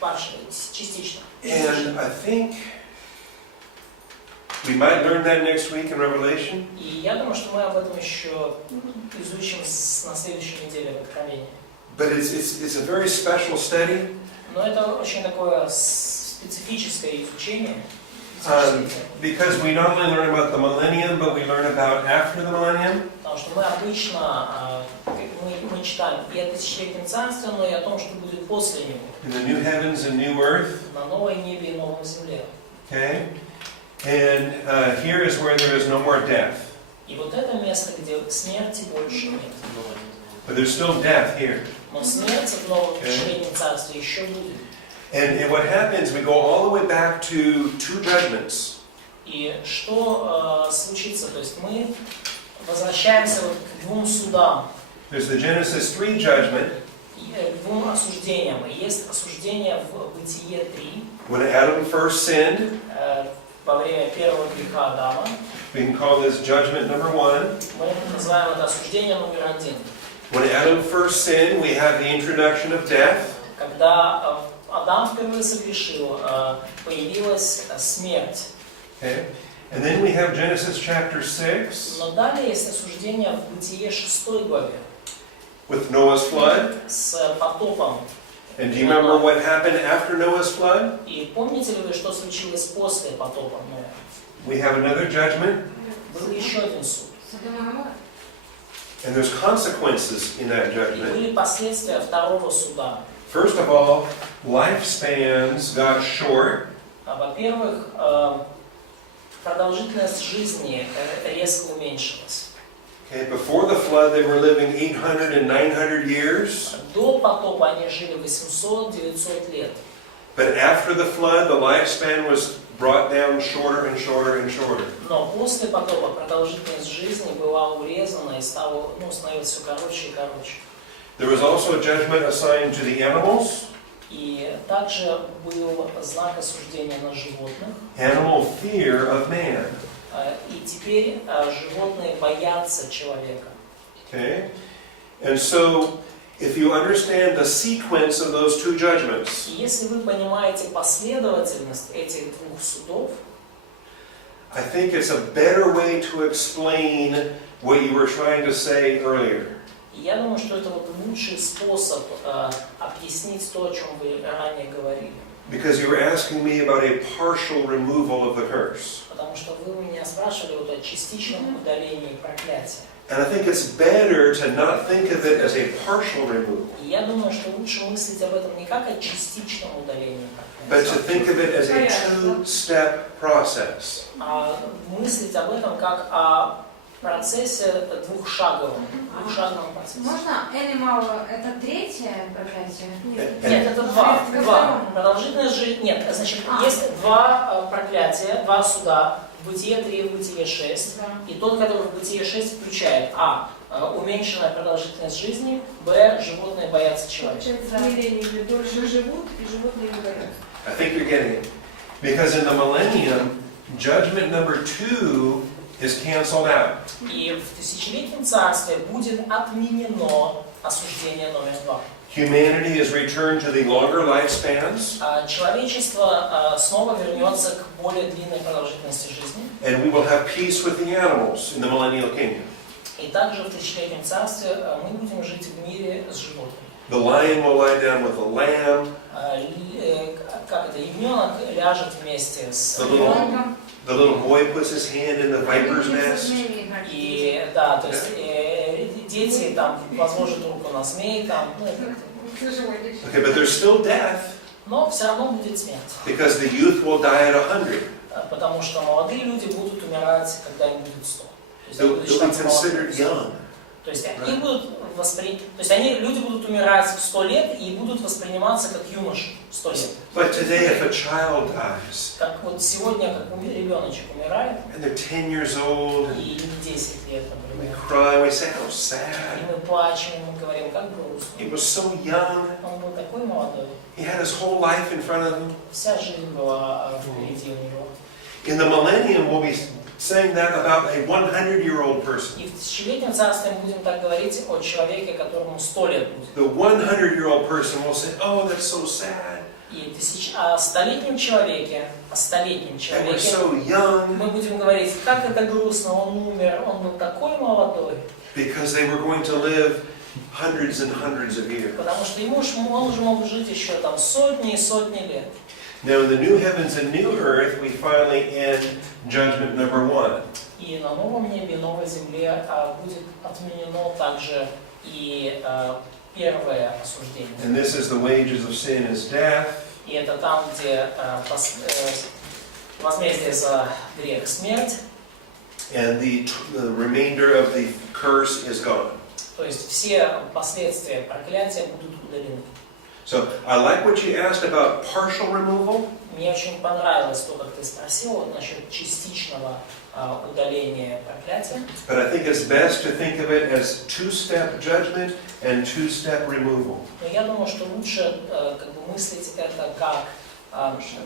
Partially, частично. And I think we might learn that next week in Revelation. И я думаю, что мы об этом еще изучим на следующей неделе в Откровении. But it's a very special study. Но это очень такое специфическое изучение. Because we not only learn about the millennium, but we learn about after the millennium. Потому что мы обычно мы читаем и о тысячелетнем царстве, но и о том, что будет после него. In the new heavens and new earth. На новой небе и новой земле. Okay? And here is where there is no more death. И вот это место, где смерти больше нет. But there's still death here. Но смерть в новом тысячелетнем царстве еще будет. And what happens, we go all the way back to 2 judgments. И что случится? То есть мы возвращаемся вот к 2 судам. There's the Genesis 3 judgment. К 2 осуждениям. И есть осуждение в Бытие 3. When Adam first sinned, во время первого греха Адама. we can call this judgment number 1. Мы называем это осуждение номер 1. When Adam first sinned, we have the introduction of death. Когда Адам впервые согрешил, появилась смерть. Okay. And then we have Genesis chapter 6 Но далее есть осуждение в Бытие 6 главе. with Noah's flood. С потопом. And do you remember what happened after Noah's flood? И помните ли вы, что случилось после потопа Ноя? We have another judgment, Был еще один суд. and there's consequences in that И judgment. были последствия второго суда. First of all, lifespans got short. Во-первых, продолжительность жизни резко уменьшилась. Okay, before the flood, they were living 800 and 900 years. До потопа они жили 800-900 лет. But after the flood, the lifespan was brought down shorter and shorter and shorter. Но после потопа продолжительность жизни была урезана и становилась все короче и короче. There was also a judgment assigned to the animals. И также был знак осуждения на животных. Animal fear of man. И теперь животные боятся человека. Okay? And so, if you understand the sequence of those two judgments, И если вы понимаете последовательность этих двух судов, I think it's a better way to explain what you were trying to say earlier. я думаю, что это лучший способ объяснить то, о чем вы ранее говорили. Because you were asking me about a partial removal of the curse. Потому что вы меня спрашивали о частичном удалении проклятия. And I think it's better to not think of it as a partial removal, И я думаю, что лучше мыслить об этом не как о частичном удалении but to проклятия, think of it as a two-step process. а мыслить об этом как о процессе двухшаговом процессе. Можно animal это третье проклятие? Нет, это два. Продолжительность жизни. Нет, значит, есть два проклятия, два суда. Бытие 3, Бытие 6. Да. И тот, который в Бытие 6 включает уменьшенная продолжительность жизни, б. Животные боятся человека. Измерения дольше живут, и животные не боятся. I think you're getting it. Because in the millennium, judgment number 2 is canceled out. И в тысячелетнем царстве будет отменено осуждение номер 2. Humanity is returned to the longer lifespans, Человечество снова вернется к более длинной продолжительности жизни. and we will have peace with the animals in the millennial kingdom. И также в тысячелетнем царстве мы будем жить в мире с животными. The lion will lie down with the lamb. Как это, ягненок ляжет вместе с The львом. little boy puts his hand in the viper's nest. И да, то есть дети там возложат руку на змей, там, Okay, but there's still death, но все равно будет смерть. because the youth will die at 100. Потому что молодые люди будут умирать, когда им будет 100. То есть они They'll будут be считаться considered молодыми. young. То есть они будут люди будут умирать в 100 лет и будут восприниматься как юноши в 100 лет. But today, if a child dies, Как вот сегодня, как ребеночек умирает, and they're 10 years old, и им 10 лет, we например, cry, we say, how и sad. мы плачем, и мы говорим, как грустно. He was so young. Он был такой молодой, He had his whole life in front of him. вся жизнь была впереди у него. In the millennium, we'll be saying that about a 100-year-old person. И в тысячелетнем царстве мы будем так говорить о человеке, которому 100 лет будет. The 100-year-old person will say, oh, that's so sad. И о столетнем человеке, They were so young мы будем говорить, как это грустно, он умер, он был такой молодой. because they were going to live hundreds and hundreds of years. Потому что он уже мог жить еще там сотни и сотни лет. Now, in the new heavens and new earth, we finally end judgment number 1. И на новом небе и новой земле будет отменено также и первое осуждение. And this is the wages of sin is death. И это там, где возмездие за грех смерть, And the remainder of the curse is gone. то есть все последствия проклятия будут удалены. So I like what you asked about partial removal. Мне очень понравилось то, как ты спросил насчет частичного удаления проклятия. But I think it's best to think of it as two-step judgment and two-step removal. Но я думаю, что лучше мыслить это как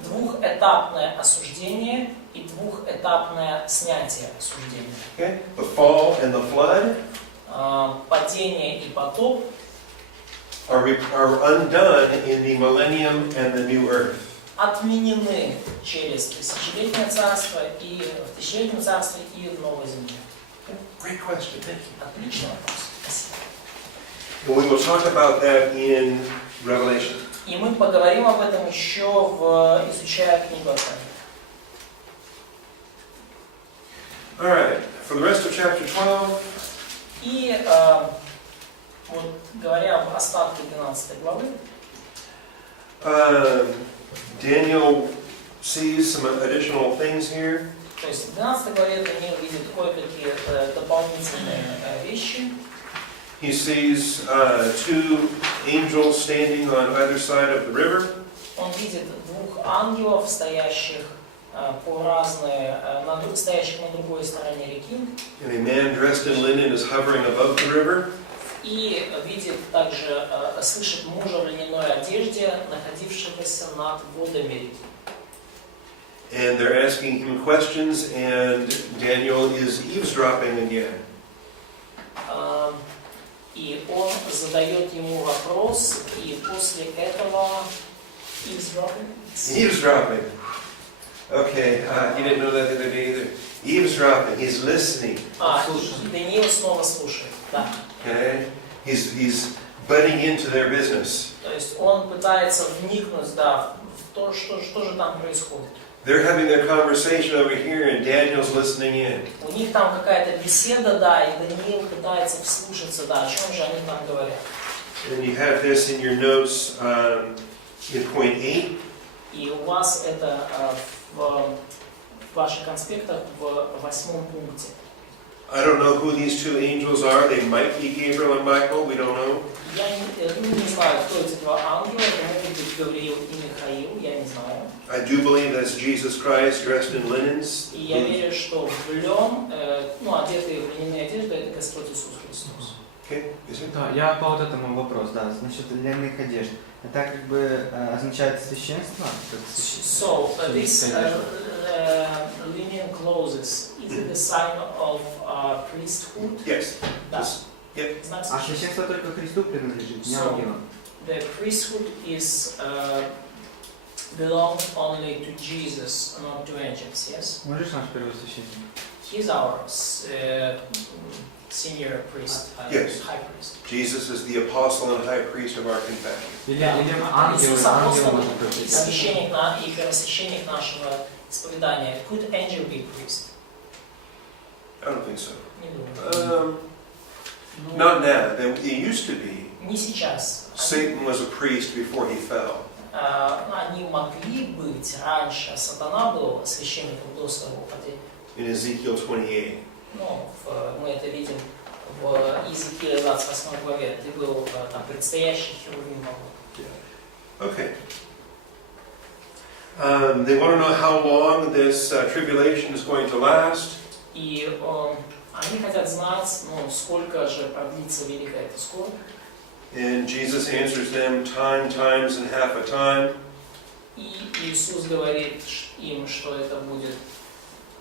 двухэтапное осуждение и двухэтапное снятие осуждения. Okay? The fall and the flood Падение и потоп are undone in the millennium and the new earth. отменены через тысячелетнее царство и в тысячелетнем царстве и в новой земле. Great question. Thank you. Отличный вопрос. Спасибо. And we will talk about that in Revelation. И мы поговорим об этом еще, изучая книгу Откровения. All right, for the rest of chapter 12. И вот говоря об остатке 12 главы, Daniel sees some additional things here. то есть в 12 главе Даниил видит кое-какие дополнительные вещи. He sees two angels standing on either side of the river. Он видит двух ангелов, стоящих стоящих на другой стороне реки. And a man dressed in linen is hovering above the river. И видит также, слышит мужа в льняной одежде, находившегося над водами реки. And they're asking him questions, and Daniel is eavesdropping again. И он задает ему вопрос, и после этого Eavesdropping. Okay, he didn't know that the other day either. Eavesdropping, he's listening. Даниил снова слушает, да. Okay, he's butting into their business. То есть он пытается вникнуть, да, в то, что же там происходит. They're having their conversation over here, and Daniel's listening in. У них там какая-то беседа, да, и Даниил пытается вслушаться, да, о чем же они там говорят. And you have this in your notes in point 8. И у вас это в ваших конспектах в 8 пункте. I don't know who these two angels are. They might be Gabriel and Michael. We don't know. Я не знаю, кто эти два ангела. Это могут быть Гавриил и Михаил. Я не знаю. I do believe that's Jesus Christ dressed in linens. И я верю, что в лен, одетые в льняные одежды, это Господь Иисус Христос. Okay, is it? Да, я по вот этому вопрос, да, насчет льняных одежд. Это как бы означает священство? So, this linen clothes, is it a sign of priesthood? Yes. Да. Yep. А священство только Христу принадлежит, не ангелам. The priesthood is belong only to Jesus, not to angels, yes? Можешь наш первосвященник? He's our senior priest, Yes. high priest. Jesus is the apostle and high priest of our confession. Или ангел может быть. Священник и первосвященник нашего исповедания. Could angel be priest? I don't think so. Не думаю. Not now. It used to be. Не сейчас. Satan was a priest before he fell. Они могли быть раньше. Сатана был священником до своего падения. In Ezekiel 28. Мы это видим в Иезекииле 28 главе. Ты был там предстоящий херувим Бога. Okay. They want to know how long this tribulation is going to last. И они хотят знать, сколько же продлится великая эта скорбь. And Jesus answers them times, and half a time. И Иисус говорит им, что это будет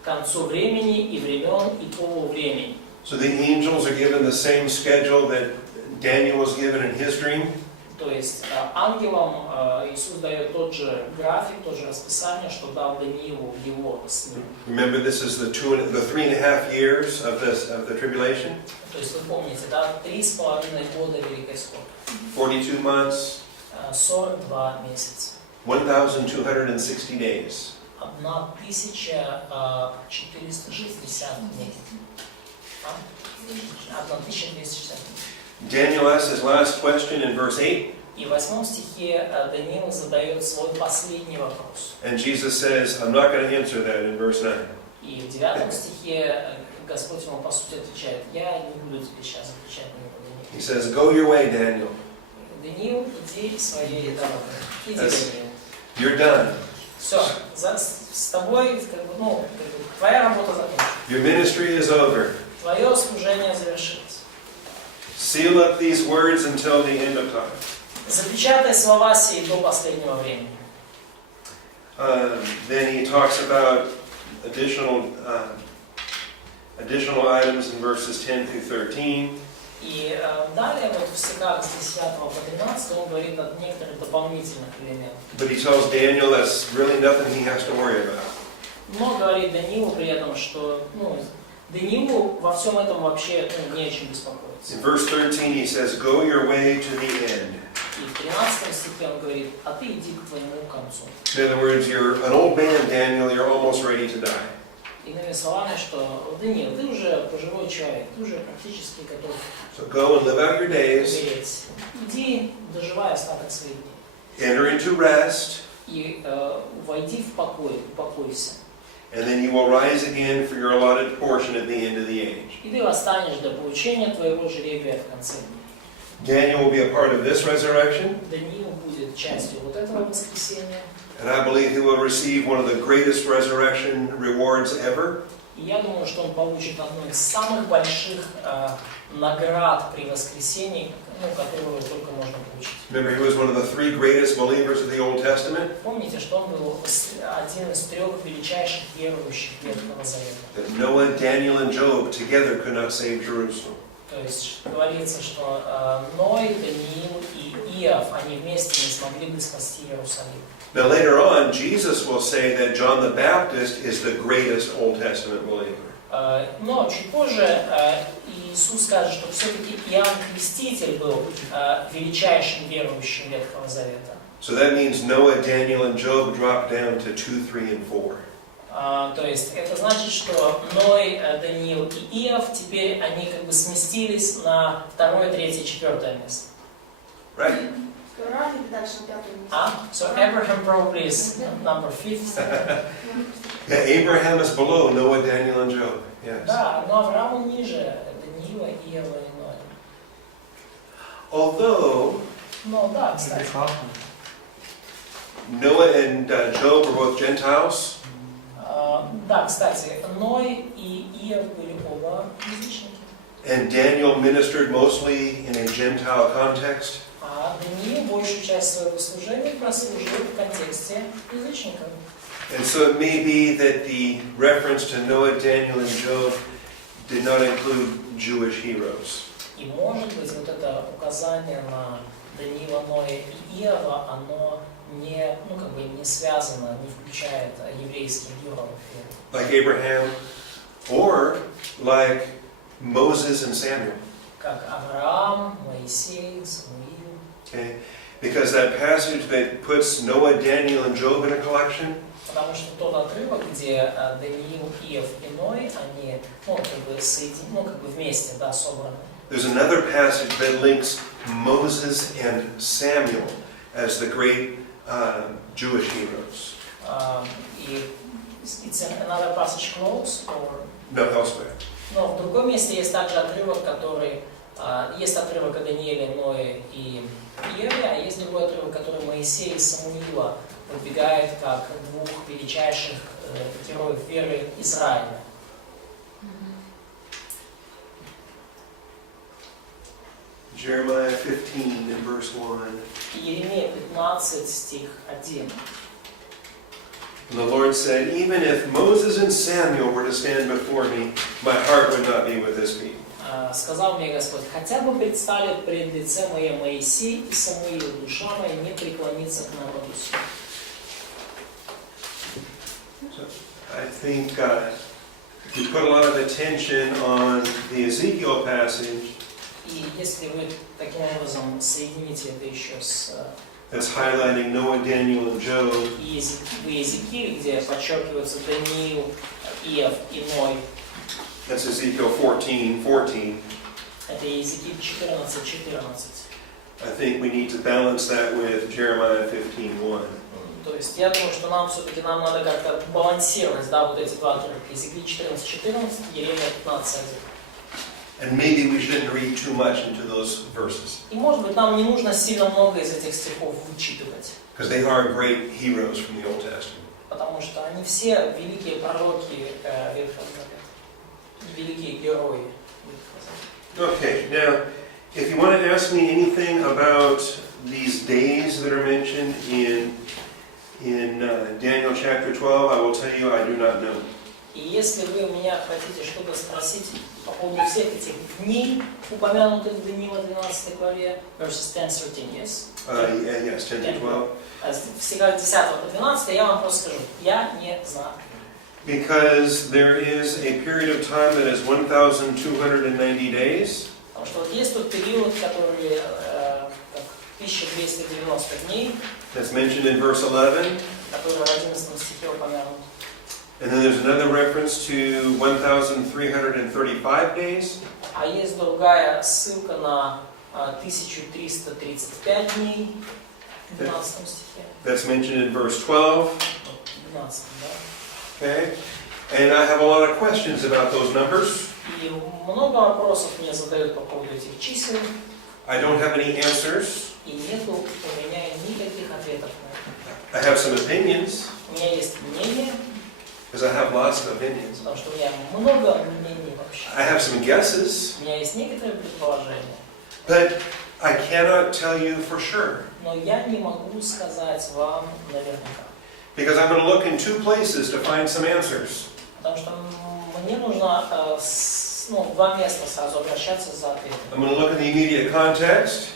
к концу времени и времен и полувремени. So the angels are given the same schedule that Daniel was given in his dream. То есть ангелам Иисус дает тот же график, то же расписание, что дал Даниилу в его сне. Remember, this is the 3.5 years of the tribulation. То есть вы помните, да, 3,5 года великой скорби. 42 months. 42 месяца. 1,260 days. 1460 дней. 1260. Daniel asks his last question in verse 8. И в 8 стихе Даниил задает свой последний вопрос. And Jesus says, I'm not going to answer that in verse 9. И в 9 стихе Господь ему по сути отвечает: я не буду тебе сейчас отвечать на него, Даниил. He says, go your way, Daniel. Даниил, иди своей дорогой. Иди, Даниил. You're done. Все, с тобой, твоя работа закончена. Your ministry is over. Твое служение завершилось. Seal up these words until the end of time. Запечатай слова сии до последнего времени. Then he talks about additional items in verses 10 through 13. И далее вот в стихах с 10 по 13 он говорит о некоторых дополнительных элементах. But he tells Daniel that's really nothing he has to worry about. Но говорит Даниилу при этом, что Даниилу во всем этом вообще не о чем беспокоиться. In verse 13 he says, go your way to the end. И в 13 стихе он говорит, а ты иди к твоему концу. In other words, you're an old man, Daniel, you're almost ready to die. Иными словами, что Даниил, ты уже пожилой человек, ты уже практически готов So go and live out your days, умереть. Иди, доживай остаток своих дней. enter into rest, И войди в покой, упокойся. and then you will rise again for your allotted portion at the end of the age. И ты восстанешь до получения твоего жребия в конце дней. Daniel will be a part of this resurrection, Даниил будет частью вот этого воскресения. and I believe he will receive one of the greatest resurrection rewards ever. И я думаю, что он получит одну из самых больших наград при воскресении, которую только можно получить. Remember, he was one of the three greatest believers of the Old Testament. Помните, что он был один из трех величайших верующих Ветхого Завета. That Noah, Daniel, and Job together could not save Jerusalem. То есть говорится, что Ной, Даниил и Иов, они вместе не смогли бы спасти Иерусалим. Now later on, Jesus will say that John the Baptist is the greatest Old Testament believer. Но чуть позже Иисус скажет, что все-таки Иоанн Креститель был величайшим верующим Ветхого Завета. So that means Noah, Daniel, and Job dropped down to 2, 3, and 4. То есть это значит, что Ной, Даниил и Иов теперь они как бы сместились на 2, 3, 4 место. Right? So Abraham probably is number 5. Yeah, Abraham is below Noah, Daniel, and Job. Yes. Да, но Авраам ниже Даниила, Иова и Ноя. Although Но да, кстати. Noah and Job were both Gentiles, Да, кстати, Ной и Иов были оба язычники. and Daniel ministered mostly in a Gentile context, А Даниил большую часть своего служения прослужил в контексте язычников. and so it may be that the reference to Noah, Daniel, and Job did not include Jewish heroes. И может быть вот это указание на Даниила, Ноя и Иова, оно не, не связано, не включает еврейских героев. Like Abraham, or like Moses and Samuel. Как Авраам, Моисей, Самуил. Okay? Because that passage that puts Noah, Daniel, and Job in a collection, Потому что тот отрывок, где Даниил, Иов и Ной, они вместе, да, собраны. there's another passage that links Moses and Samuel as the great Jewish heroes. И it's another passage close, or... No, elsewhere. Но в другом месте есть также отрывок, который... Есть отрывок о Данииле, Ное и Иове, а есть другой отрывок, который Моисея и Самуила выдвигает как двух величайших героев веры Израиля. Jeremiah 15 and verse 1. Иеремия 15, стих 1. And the Lord said, even if Moses and Samuel were to stand before me, my heart would not be with this people. Сказал мне Господь, хотя бы предстали пред лице мое Моисей и Самуил, душа моя не преклонится к народу сему. I think if you put a lot of attention on the Ezekiel passage, И если вы таким образом соедините это еще с that's highlighting Noah, Daniel, and Job, Иезекииль, где подчеркиваются Даниил, Иов и Ной, that's Ezekiel 14:14. это Иезекииль 14:14. I think we need to balance that with Jeremiah 15:1. То есть я думаю, что нам все-таки надо как-то балансировать, да, вот эти два отрывка. Иезекииль 14:14, Иеремия 15:1. And maybe we shouldn't read too much into those verses, И может быть нам не нужно сильно много из этих стихов вычитывать, because they are great heroes from the Old Testament. потому что они все великие пророки Ветхого Завета, великие герои Ветхого Завета. Okay, now, if you want to ask me anything about these days that are mentioned in Daniel chapter 12, I will tell you I do not know. И если вы у меня хотите что-то спросить по поводу всех этих дней, упомянутых в Даниила 12 главе, verses 10-13, yes? Yes, 10-12. Всегда 10 по 12, я вам просто скажу, я не знаю. Because there is a period of time that is 1,290 days. Потому что вот есть тот период, который 1290 дней, That's mentioned in verse 11. который в 11 стихе упомянут. And then there's another reference to 1,335 days. А есть другая ссылка на 1335 дней в 12 стихе. That's mentioned in verse 12. 12, да? Okay? And I have a lot of questions about those numbers. И много вопросов мне задают по поводу этих чисел. I don't have any answers. И нету у меня никаких ответов на это. I have some opinions, У меня есть мнение, because I have lots of opinions. потому что у меня много мнений вообще. I have some guesses, У меня есть некоторые предположения, but I cannot tell you for sure. но я не могу сказать вам наверняка. Because I'm going to look in two places to find some answers. Потому что мне нужно в два места сразу обращаться за ответом. I'm going to look in the immediate context,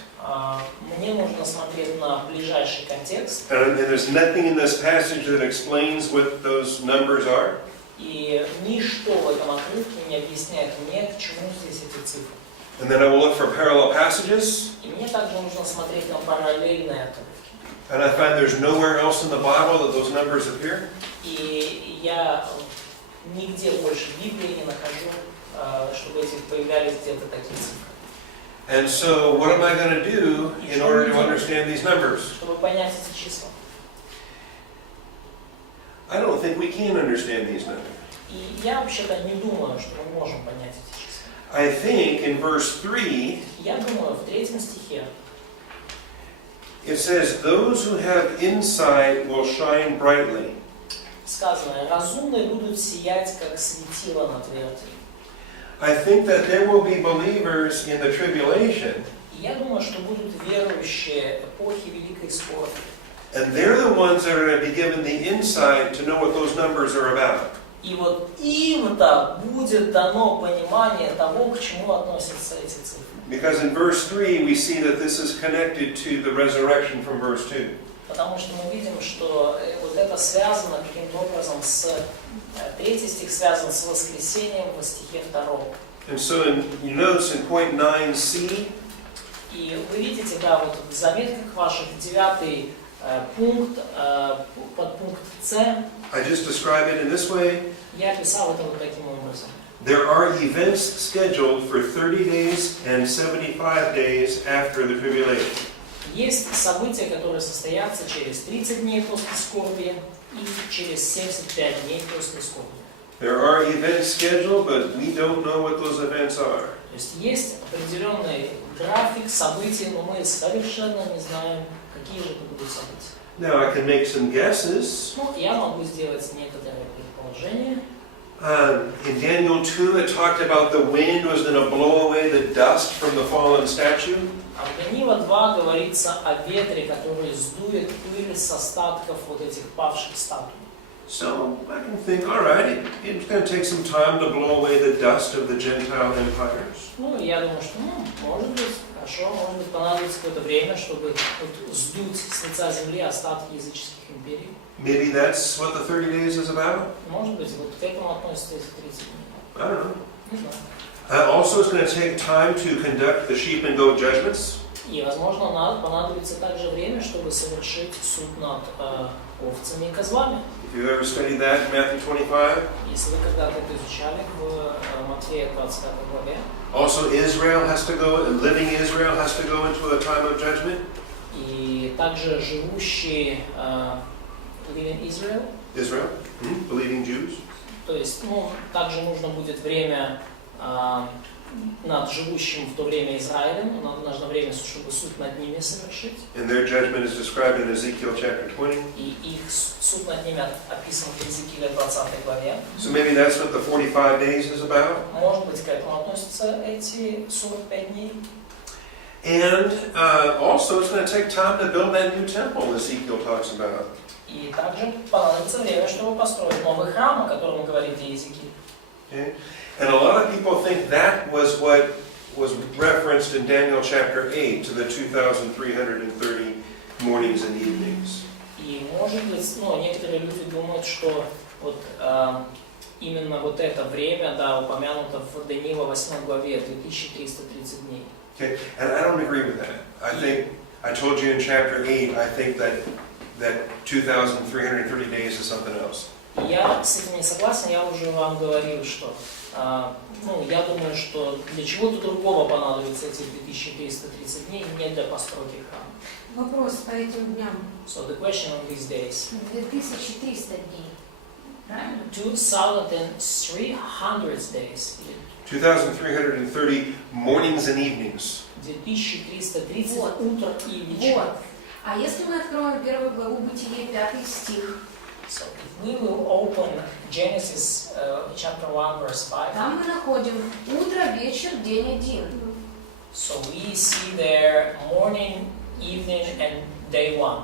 Мне нужно смотреть на ближайший контекст. and there's nothing in this passage that explains what those numbers are. И ничто в этом отрывке не объясняет мне, к чему здесь эти цифры. And then I will look for parallel passages, И мне также нужно смотреть на параллельные отрывки. and I find there's nowhere else in the Bible that those numbers appear. И я нигде больше в Библии не нахожу, чтобы эти появлялись где-то такие цифры. And so, what am I going to do in order to understand these numbers? Чтобы понять эти числа. I don't think we can understand these numbers. И я вообще-то не думаю, что мы можем понять эти числа. I think in verse 3, Я думаю, в 3 стихе it says, "Those who have insight will shine brightly." сказано: разумные будут сиять, как светило на тверди. I think that there will be believers in the tribulation, И я думаю, что будут верующие эпохи Великой Скорби. and they're the ones that are going to be given the insight to know what those numbers are about. И вот им-то будет дано понимание того, к чему относятся эти цифры. Because in verse 3, we see that this is connected to the resurrection from verse 2. Потому что мы видим, что вот это связано каким-то образом с... 3 стих связан с воскресением во стихе 2. And so you notice in point 9c, И вы видите, да, вот в заметках ваших 9 пункт, подпункт С, I just describe it in this way. я писал это вот таким образом. There are events scheduled for 30 days and 75 days after the tribulation. Есть события, которые состоятся через 30 дней после скорби и через 75 дней после скорби. There are events scheduled, but we don't know what those events are. То есть определенный график событий, но мы совершенно не знаем, какие же это будут события. Now I can make some guesses. Ну, я могу сделать некоторые предположения. In Daniel 2, it talked about the wind was going to blow away the dust from the fallen statue. А в Даниила 2 говорится о ветре, который сдует пыль с остатков вот этих павших статуй. So I can think, all right, it's going to take some time to blow away the dust of the Gentile empires. Ну, я думаю, что, может быть, хорошо, может быть, понадобится какое-то время, чтобы вот сдуть с лица земли остатки языческих империй. Maybe that's what the 30 days is about. Может быть, вот к этому относятся эти 30 дней. I don't know. Не знаю. Also, it's going to take time to conduct the sheep and goat judgments. И, возможно, понадобится также время, чтобы совершить суд над овцами и козлами. If you've ever studied that in Matthew 25. Если вы когда-то это изучали в Матфея 25 главе. Also, Israel has to go, and living Israel has to go into a time of judgment. И также живущие living Israel. Israel, believing Jews. То есть, также нужно будет время над живущим в то время Израилем, нужно время, чтобы суд над ними совершить. And their judgment is described in Ezekiel chapter 20. И их суд над ними описан в Иезекииле 20 главе. So maybe that's what the 45 days is about. Может быть, к этому относятся эти 45 дней. And also, it's going to take time to build that new temple Ezekiel talks about. И также понадобится время, чтобы построить новый храм, о котором говорит Иезекииль. Okay? And a lot of people think that was what was referenced in Daniel chapter 8 to the 2,330 mornings and evenings. И может быть, некоторые люди думают, что вот именно вот это время, да, упомянуто в Даниила 8 главе, 2330 дней. Okay? And I don't agree with that. I think I told you in chapter 8, I think that 2,330 days is something else. Я с этим не согласен, я уже вам говорил, что я думаю, что для чего-то другого понадобится эти 2330 дней, не для постройки храма. Вопрос по этим дням. So the question on these days. 2300 дней. Правильно? 2,300 days. 2,330 mornings and evenings. 2330 Вот. утр и вечер. Вот. А если мы откроем первую главу Бытие, 5 стих, So if we will open Genesis chapter 1 verse 5. там мы находим утро, вечер, день один. So we see there morning, evening and day 1.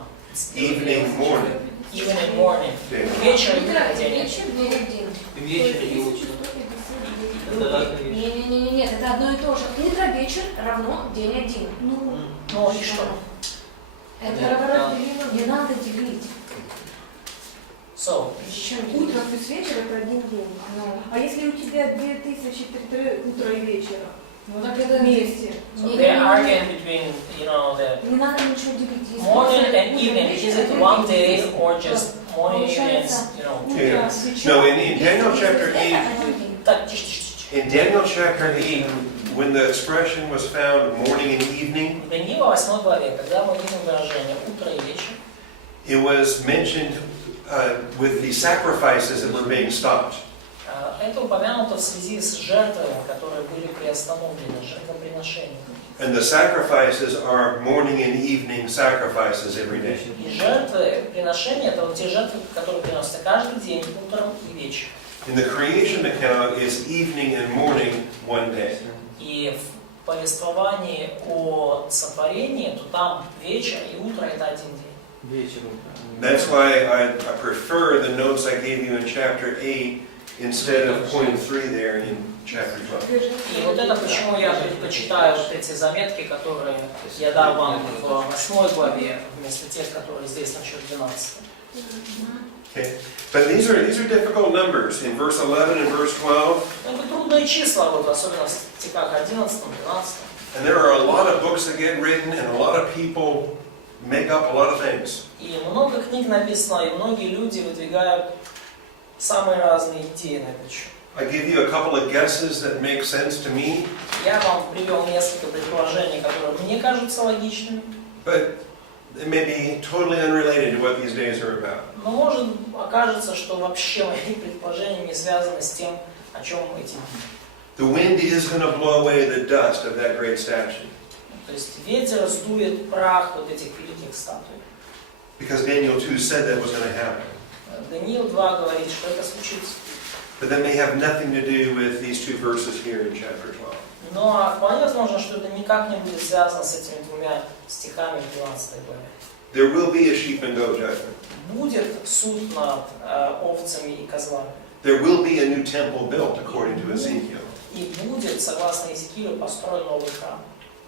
Evening, morning. Evening, morning. Day. Вечер и Утро, день. вечер, день один. Вечер и утро. Это разные вещи. Нет, это одно и то же. Утро, вечер равно день один. Ну и что? Это Да. не надо делить. So, Еще Утро плюс вечер это один день. А если у тебя 2003 утра и вечера? Ну так это Вместе. they're arguing between, the Не надо ничего делить. Если morning просто and утро, evening. вечер, Is it это one день. day or just morning, evening, and, Yeah. Свеча. No, in Daniel chapter 8, Так, тише. in Daniel chapter 8, when the expression was found morning and evening, В Даниила 8 главе, когда мы видим выражение утро и вечер, it was mentioned with the sacrifices that were being stopped. это упомянуто в связи с жертвами, которые были приостановлены, жертвоприношениями. And the sacrifices are morning and evening sacrifices every day. И жертвоприношения — это вот те жертвы, которые приносятся каждый день, утром и вечером. In the creation account is evening and morning one day. И в повествовании о сотворении, то там вечер и утро — это один день. Вечер, утро. That's why I prefer the notes I gave you in chapter 8 instead of point 3 there in chapter 12. И вот это почему я предпочитаю вот эти заметки, которые я дал вам в 8 главе, вместо тех, которые здесь на счет 12. Okay. But these are difficult numbers in verse 11 and verse 12. Это трудные числа, вот, особенно в стихах 11, 12. And there are a lot of books that get written and a lot of people make up a lot of things. И много книг написано, и многие люди выдвигают самые разные идеи на этот счет. I give you a couple of guesses that make sense to me, Я вам привел несколько предположений, которые мне кажутся логичными, but it may be totally unrelated to what these days are about. но может окажется, что вообще мои предположения не связаны с тем, о чем эти дни. The wind is going to blow away the dust of that great statue. То есть ветер сдует прах вот этих великих статуй. Because Daniel 2 said that was going to happen. Даниил 2 говорит, что это случится. But that may have nothing to do with these two verses here in chapter 12. Но вполне возможно, что это никак не будет связано с этими двумя стихами в 12 главе. There will be a sheep and goat judgment. Будет суд над овцами и козлами. There will be a new temple built according to Ezekiel. И будет, согласно Иезекиилю, построен новый храм.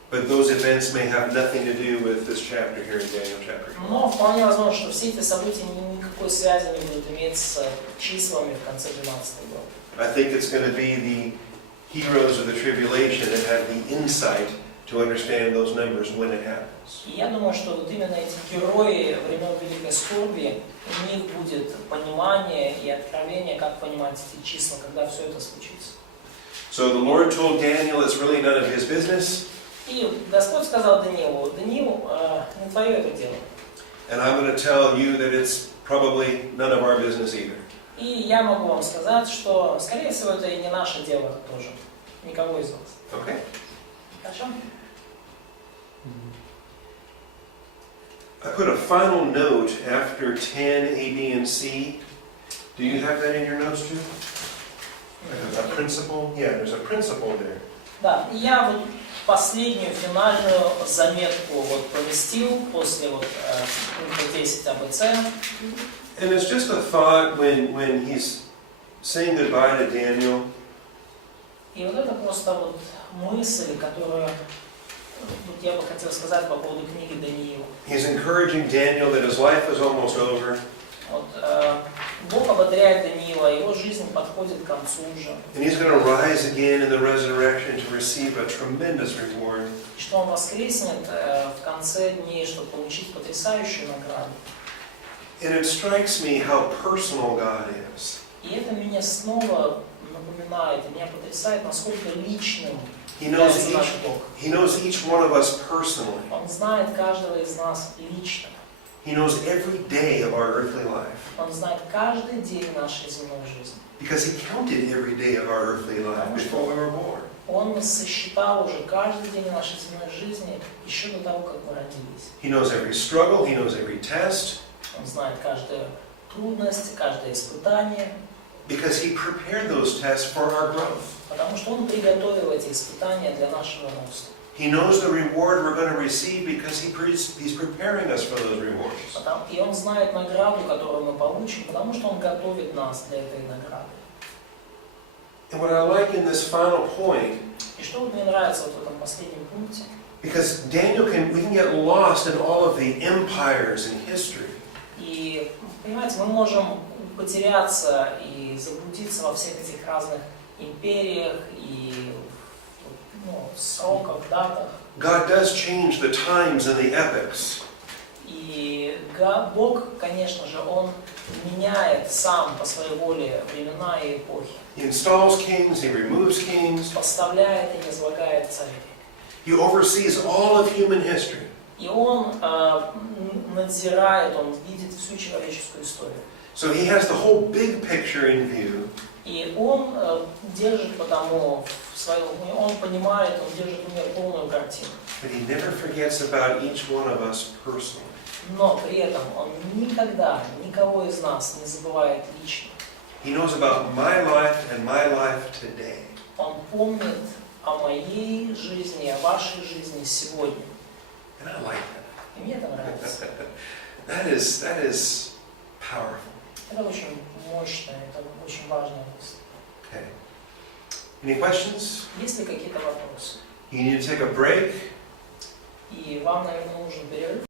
But those events may have nothing to do with this chapter here in Daniel chapter 12. Но вполне возможно, что все эти события никакой связи не будут иметь с числами в конце 12 главы. I think it's going to be the heroes of the tribulation that have the insight to understand those numbers when it happens. И я думаю, что вот именно эти герои времен Великой Скорби, у них будет понимание и откровение, как понимать эти числа, когда все это случится. So the Lord told Daniel it's really none of his business. И Господь сказал Даниилу: Даниил, не твое это дело. And I'm going to tell you that it's probably none of our business either. И я могу вам сказать, что, скорее всего, это и не наше дело тоже. Никого из вас. Okay? Хорошо? I put a final note after 10, A, B, and C. Do you have that in your notes too? A principle? Yeah, there's a principle there. Да, и я вот последнюю финальную заметку вот поместил после вот пункта 10 АБЦ. And it's just a thought when he's saying goodbye to Daniel. И вот это просто вот мысль, которую вот я бы хотел сказать по поводу книги Даниила. He's encouraging Daniel that his life is almost over. Вот, Бог ободряет Даниила, его жизнь подходит к концу уже. And he's going to rise again in the resurrection to receive a tremendous reward. И что он воскреснет в конце дней, чтобы получить потрясающую награду. And it strikes me how personal God is. И это меня снова напоминает, и меня потрясает, насколько личным He knows является наш Бог. He knows each one of us personally. Он знает каждого из нас лично. He knows every day of our earthly life. Он знает каждый день нашей земной жизни. Because he counted every day of our earthly life before we were born. Он сосчитал уже каждый день нашей земной жизни еще до того, как мы родились. He knows every struggle, he knows every test. Он знает каждую трудность, каждое испытание. Because he prepared those tests for our growth. Потому что Он приготовил эти испытания для нашего роста. He knows the reward we're going to receive because he's preparing us for those rewards. И Он знает награду, которую мы получим, потому что Он готовит нас для этой награды. And what I like in this final point, И что вот мне нравится вот в этом последнем пункте, because we can get lost in all of the empires in history. и, понимаете, мы можем потеряться и заблудиться во всех этих разных империях и сроках, датах. God does change the times and the epochs. И Бог, конечно же, Он меняет сам по своей воле времена и эпохи. He installs kings, he removes kings. Поставляет и низвергает царей. He oversees all of human history. И Он надзирает, Он видит всю человеческую историю. So he has the whole big picture in view. И Он держит потому в своем уме, Он понимает, Он держит в уме полную картину. But he never forgets about each one of us personally. Но при этом Он никогда никого из нас не забывает лично. He knows about my life and my life today. Он помнит о моей жизни, о вашей жизни сегодня. And I like that. И мне это нравится. That is powerful. Это очень мощно, это очень важная мысль. Okay. Any questions? Есть ли какие-то вопросы? You need to take a break. И вам, наверное, нужен перерыв.